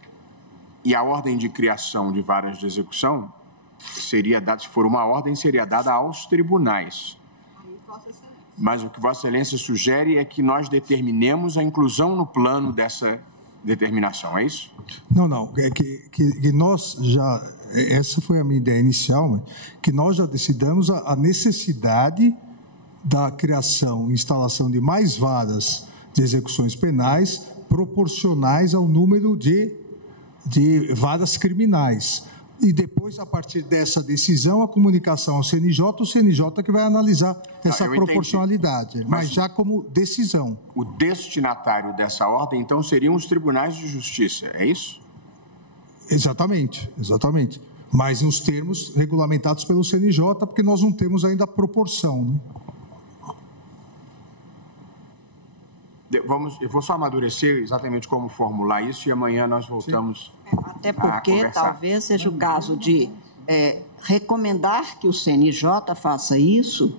e a ordem de criação de varas de execução seria dada, se for uma ordem, seria dada aos tribunais. Mas o que Vossa Excelência sugere é que nós determinemos a inclusão no plano dessa determinação, é isso? Não, é que nós já, essa foi a minha ideia inicial, que nós já decidamos a necessidade da criação e instalação de mais varas de execuções penais proporcionais ao número de varas criminais. E depois, a partir dessa decisão, a comunicação ao CNJ, o CNJ que vai analisar essa proporcionalidade, mas já como decisão. O destinatário dessa ordem, então, seriam os tribunais de justiça, é isso? Exatamente. Mas nos termos regulamentados pelo CNJ, porque nós não temos ainda a proporção, né? Eu vou só amadurecer exatamente como formular isso e amanhã nós voltamos até porque talvez seja o caso de recomendar que o CNJ faça isso,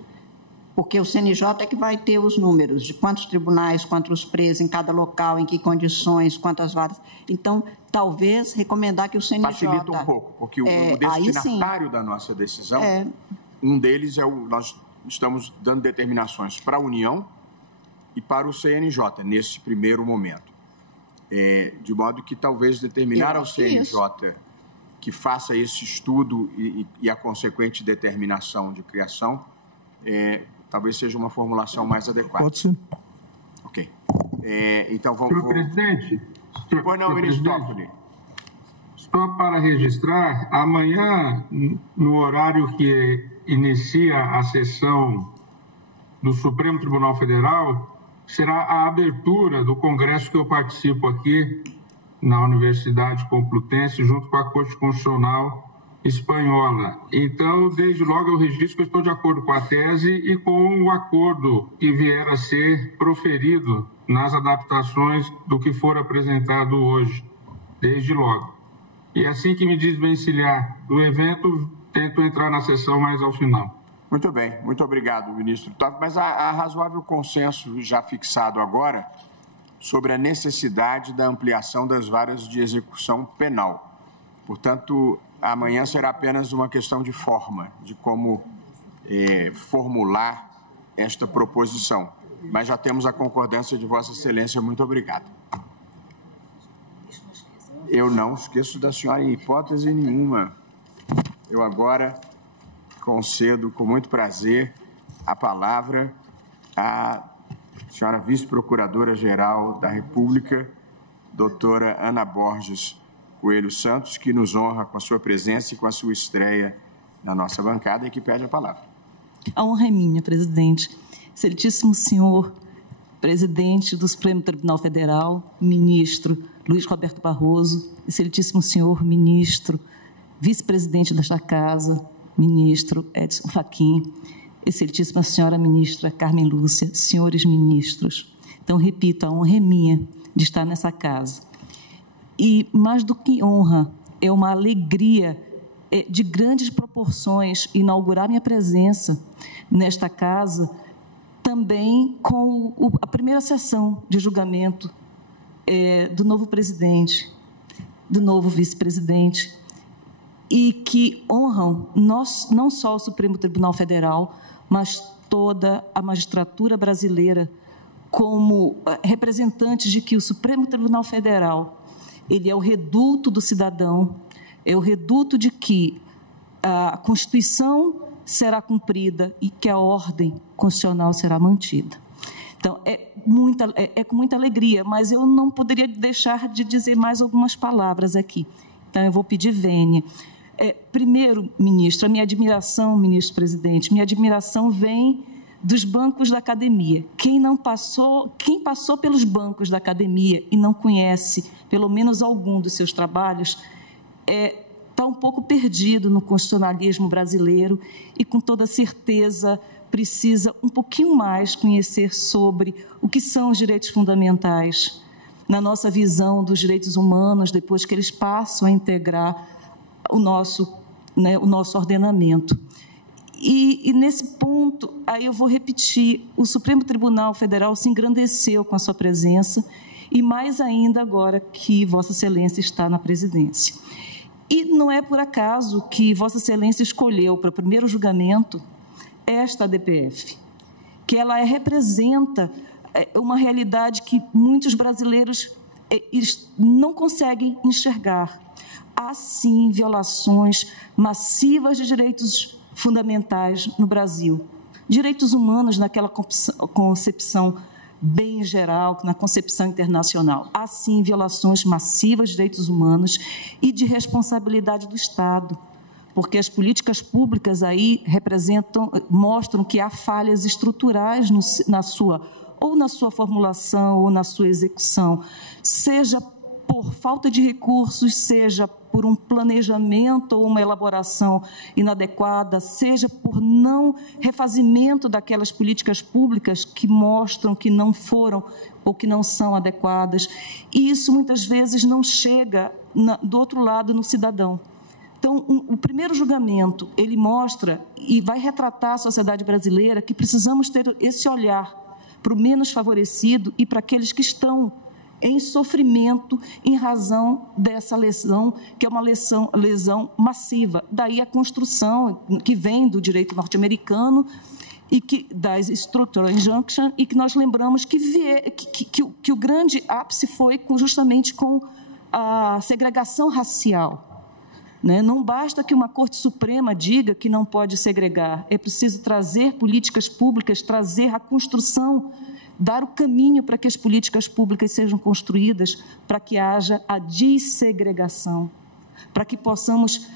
porque o CNJ é que vai ter os números de quantos tribunais, quantos presos em cada local, em que condições, quantas varas. Então, talvez recomendar que o CNJ... Facilita um pouco, porque o destinatário da nossa decisão, um deles nós estamos dando determinações para a União e para o CNJ, nesse primeiro momento. De modo que talvez determinar ao CNJ que faça esse estudo e a consequente determinação de criação, talvez seja uma formulação mais adequada. Pode ser. Ok. Então, vamos... Senhor presidente... Pois não, ministro Toffoli. Só para registrar, amanhã, no horário que inicia a sessão do Supremo Tribunal Federal, será a abertura do congresso que eu participo aqui na Universidade Complutense, junto com a Corte Constitucional Espanhola. Então, desde logo eu registro que eu estou de acordo com a tese e com o acordo que vier a ser proferido nas adaptações do que for apresentado hoje, desde logo. E assim que me desvencilhar do evento, tento entrar na sessão mais ao final. Muito bem, muito obrigado, ministro Toffoli. Mas há razoável consenso já fixado agora sobre a necessidade da ampliação das varas de execução penal. Portanto, amanhã será apenas uma questão de forma, de como formular esta proposição. Mas já temos a concordância de Vossa Excelência. Muito obrigado. Eu não esqueço da senhora em hipótese nenhuma. Eu agora concedo com muito prazer a palavra à senhora vice-procuradora-geral da República, doutora Ana Borges Coelho Santos, que nos honra com a sua presença e com a sua estreia na nossa bancada e que pede a palavra. A honra é minha, presidente. Excelentíssimo senhor presidente do Supremo Tribunal Federal, ministro Luiz Roberto Barroso, excelentíssimo senhor ministro, vice-presidente desta casa, ministro Edson Fachin, excelentíssima senhora ministra Carmen Lúcia, senhores ministros. Então, repito, a honra é minha de estar nessa casa. E, mais do que honra, é uma alegria de grandes proporções inaugurar minha presença nesta casa, também com a primeira sessão de julgamento do novo presidente, do novo vice-presidente, e que honram não só o Supremo Tribunal Federal, mas toda a magistratura brasileira como representantes de que o Supremo Tribunal Federal ele é o reduto do cidadão, é o reduto de que a Constituição será cumprida e que a ordem constitucional será mantida. Então, é com muita alegria, mas eu não poderia deixar de dizer mais algumas palavras aqui. Então, eu vou pedir vênia. Primeiro, ministro, a minha admiração, ministro-presidente, minha admiração vem dos bancos da academia. Quem passou pelos bancos da academia e não conhece, pelo menos algum dos seus trabalhos, está um pouco perdido no constitucionalismo brasileiro e, com toda certeza, precisa um pouquinho mais conhecer sobre o que são os direitos fundamentais, na nossa visão dos direitos humanos, depois que eles passam a integrar o nosso ordenamento. E nesse ponto, aí eu vou repetir, o Supremo Tribunal Federal se engrandeceu com a sua presença e mais ainda agora que Vossa Excelência está na presidência. E não é por acaso que Vossa Excelência escolheu para o primeiro julgamento esta ADPF, que ela representa uma realidade que muitos brasileiros não conseguem enxergar. Há, sim, violações massivas de direitos fundamentais no Brasil. Direitos humanos naquela concepção bem geral, na concepção internacional. Há, sim, violações massivas de direitos humanos e de responsabilidade do Estado, porque as políticas públicas aí mostram que há falhas estruturais na sua formulação ou na sua execução, seja por falta de recursos, seja por um planejamento ou uma elaboração inadequada, seja por não refazimento daquelas políticas públicas que mostram que não foram ou que não são adequadas. E isso, muitas vezes, não chega do outro lado no cidadão. Então, o primeiro julgamento, ele mostra e vai retratar a sociedade brasileira que precisamos ter esse olhar para o menos favorecido e para aqueles que estão em sofrimento em razão dessa lesão, que é uma lesão massiva. Daí a construção que vem do direito norte-americano e das structural injunction, e que nós lembramos que o grande ápice foi justamente com a segregação racial. Não basta que uma Corte Suprema diga que não pode segregar, é preciso trazer políticas públicas, trazer a construção, dar o caminho para que as políticas públicas sejam construídas, para que haja a dessegregação, para que possamos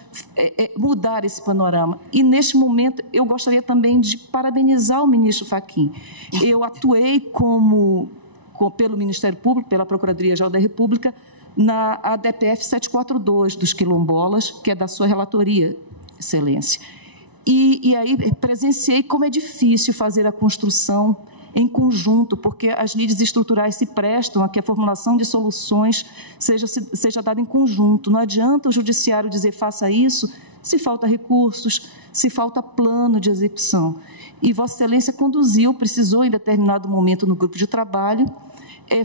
mudar esse panorama. E, neste momento, eu gostaria também de parabenizar o ministro Fachin. Eu atuei pelo Ministério Público, pela Procuradoria-Geral da República, na ADPF 742 dos quilombolas, que é da sua relatoria, Excelência. E aí presenciei como é difícil fazer a construção em conjunto, porque as lides estruturais se prestam a que a formulação de soluções seja dada em conjunto. Não adianta o judiciário dizer faça isso se falta recursos, se falta plano de execução. E Vossa Excelência precisou em determinado momento no grupo de trabalho,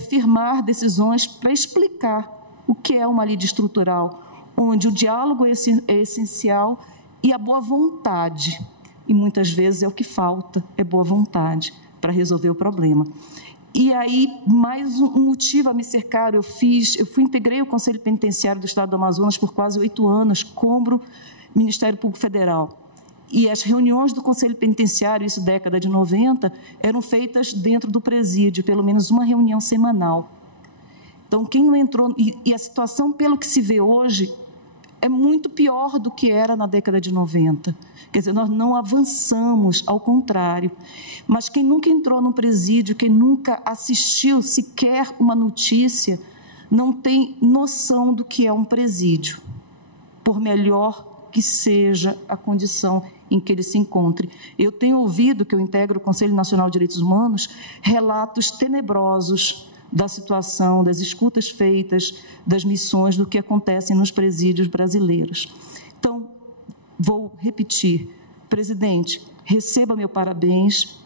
firmar decisões para explicar o que é uma lide estrutural, onde o diálogo é essencial e a boa vontade, e muitas vezes é o que falta, é boa vontade para resolver o problema. E aí, mais um motivo a me cercar, integrei o Conselho Penitenciário do Estado do Amazonas por quase 8 anos, como Ministério Público Federal. E as reuniões do Conselho Penitenciário, isso década de 90, eram feitas dentro do presídio, pelo menos uma reunião semanal. Então, quem não entrou... E a situação, pelo que se vê hoje, é muito pior do que era na década de 90. Quer dizer, nós não avançamos, ao contrário. Mas quem nunca entrou num presídio, quem nunca assistiu sequer uma notícia, não tem noção do que é um presídio, por melhor que seja a condição em que ele se encontre. Eu tenho ouvido, que eu integro o Conselho Nacional de Direitos Humanos, relatos tenebrosos da situação, das escutas feitas, das missões, do que acontece nos presídios brasileiros. Então, vou repetir, presidente, receba meu parabéns,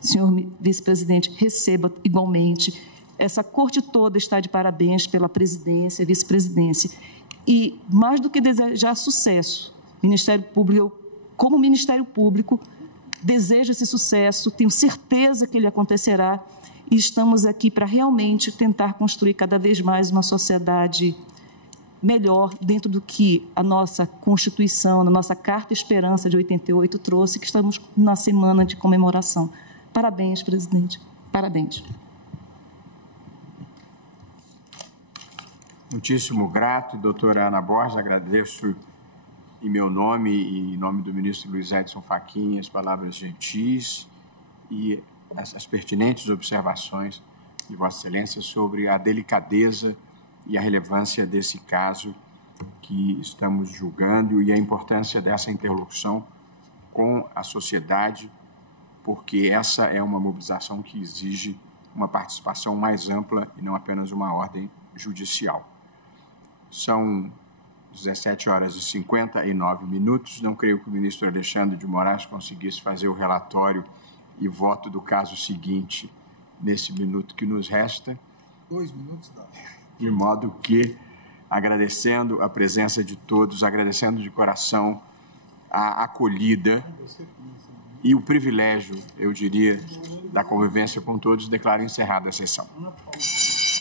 senhor vice-presidente, receba igualmente. Essa corte toda está de parabéns pela presidência, vice-presidência. E, mais do que desejar sucesso, Ministério Público, eu, como Ministério Público, desejo esse sucesso, tenho certeza que ele acontecerá, e estamos aqui para realmente tentar construir cada vez mais uma sociedade melhor dentro do que a nossa Constituição, a nossa Carta Esperança de 88 trouxe, que estamos na semana de comemoração. Parabéns, presidente. Parabéns. Muitíssimo grato, doutora Ana Borges, agradeço em meu nome e em nome do ministro Luiz Edson Fachin as palavras gentis e as pertinentes observações de Vossa Excelência sobre a delicadeza e a relevância desse caso que estamos julgando e a importância dessa interlocução com a sociedade, porque essa é uma mobilização que exige uma participação mais ampla e não apenas uma ordem judicial. São 17h59. Não creio que o ministro Alexandre de Moraes conseguisse fazer o relatório e voto do caso seguinte nesse minuto que nos resta. 2 minutos dá. De modo que, agradecendo a presença de todos, agradecendo de coração a acolhida e o privilégio, eu diria, da convivência com todos, declaro encerrada a sessão.